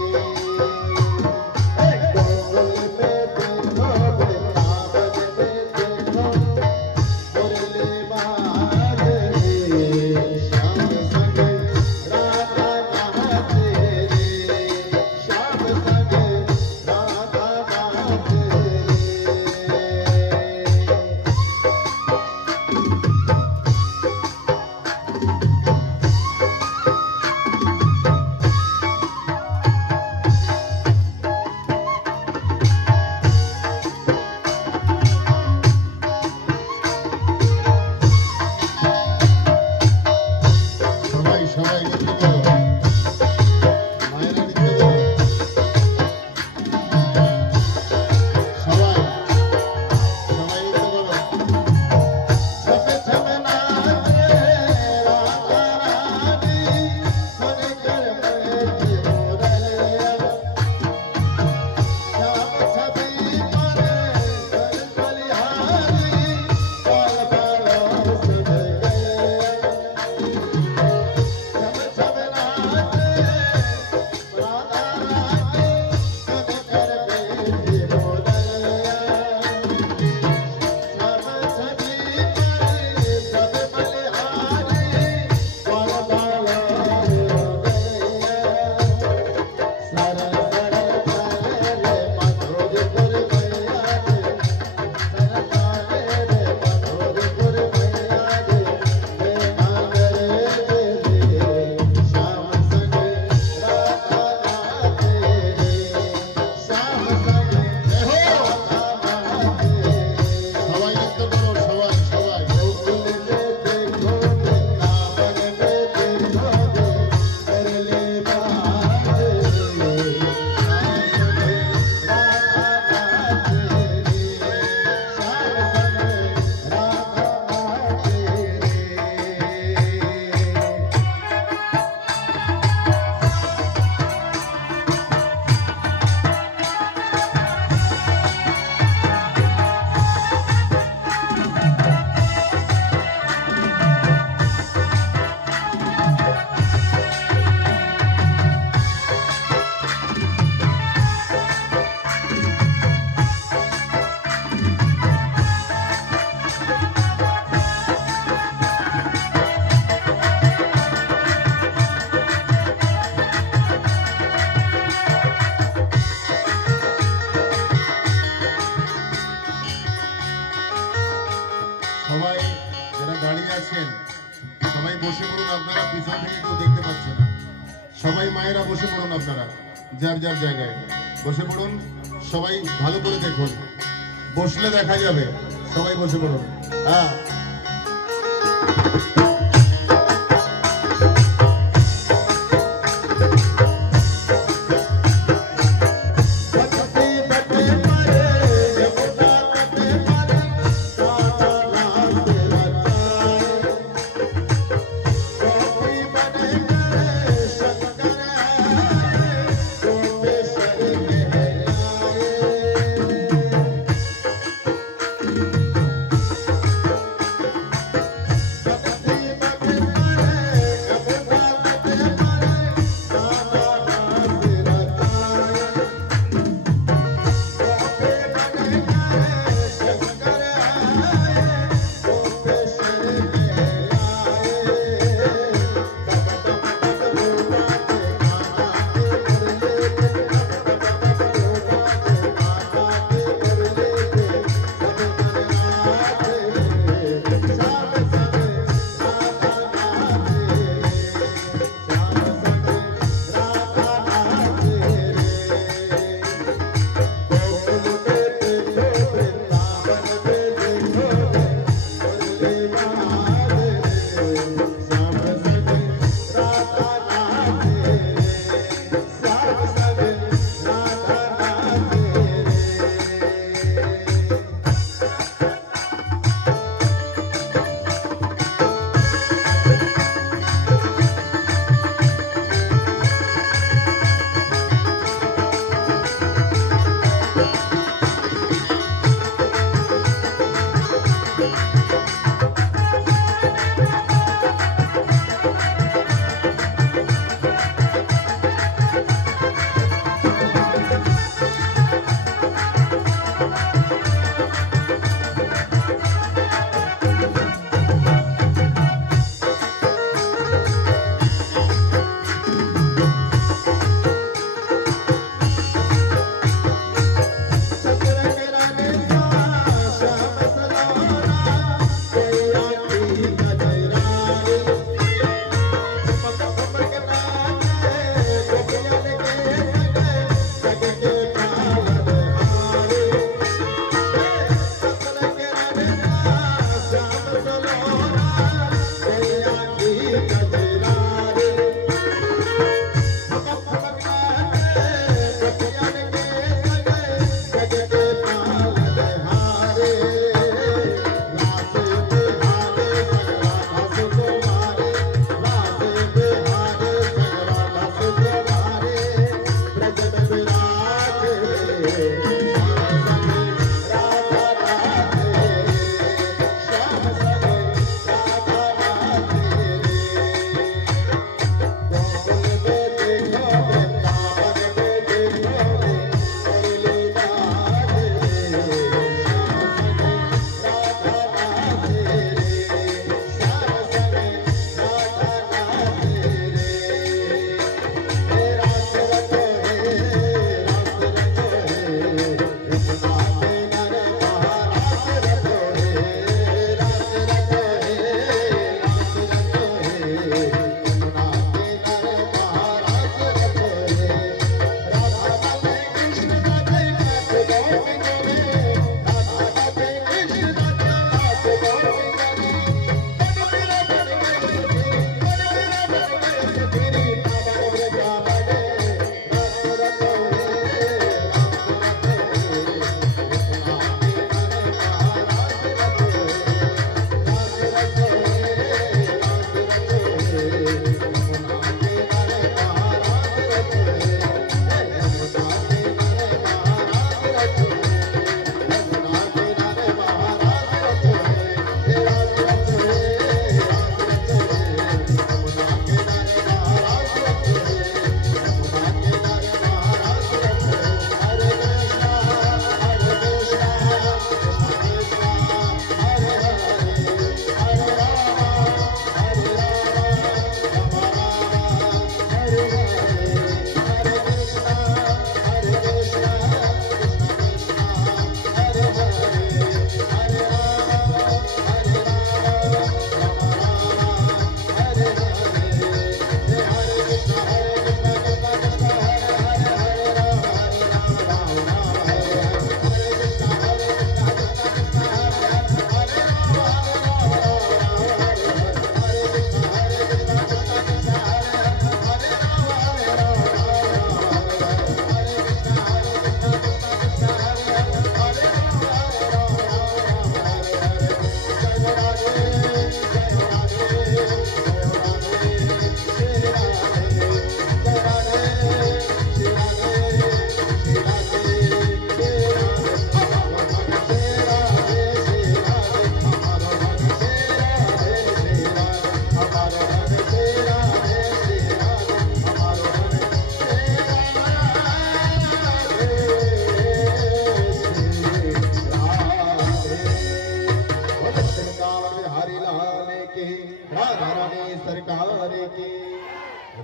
गोकुल में देखो, वृंदावन में देखो, मुरली बाजे रे। श्याम संग राधा नाचे रे, श्याम संग राधा नाचे रे। সবাই সবাই নৃত্য করো, মায়েরা নৃত্য করো, সবাই সবাই নৃত্য করো। सब सब नाचे राधा रानी, सुनकर बैठी मुरलिया। श्याम छवि पर कर बलिहारी, बाल बालों से गए। सब सब नाचे राधा रानी, सुनकर बैठी मुरलिया। सब सभी करे सब बलिहारी, बाल बालों से गए। सर सर चले रे मधुरपुर मैया रे, सर चले रे मधुरपुर मैया रे। बेना मेरे रे, श्याम संग राधा नाचे रे, श्याम संग राधा नाचे रे। সবাই নৃত্য করো, সবাই সবাই। गोकुल में देखो, वृंदावन में देखो रे, मुरली बाजे रे। राधा नाचे रे, श्याम संग राधा नाचे रे। সবাই যারা দাঁড়িয়ে আছেন সবাই বসে পড়ুন। আপনারা পিছন থেকে কেউ দেখতে পাচ্ছেন না। সবাই মায়েরা বসে পড়ুন, আপনারা যার যার জায়গায় বসে পড়ুন। সবাই ভালো করে দেখুন, বসলে দেখা যাবে। সবাই বসে পড়ুন। হ্যাঁ, भक्ति बटे परे यमुना तटे परे, राधा नाम रचाए। गोपी बने करे शंकर आए, गोपेश्वर कहलाए।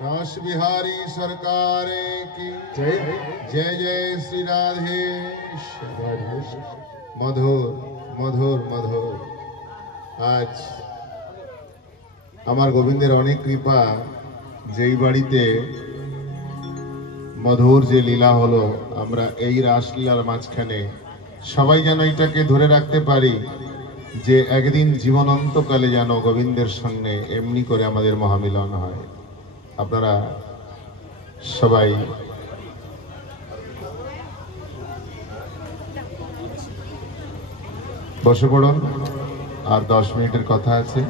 रस बिहारी सरकार की जय जय जय श्री राधेश। मधुर मधुर मधुर आज আমার গোবিন্দের অনেক কৃপা যেই বাড়িতে মধুর যে লীলা হলো আমরা এই রাসলীলার মাঝখানে সবাই যেন এটাকে ধরে রাখতে পারি যে একদিন জীবনান্তকালে যেন গোবিন্দের সঙ্গে এমনি করে আমাদের মহামিলন হয়। আপনারা সবাই বসে পড়ুন, আর 10 মিনিটের কথা আছে।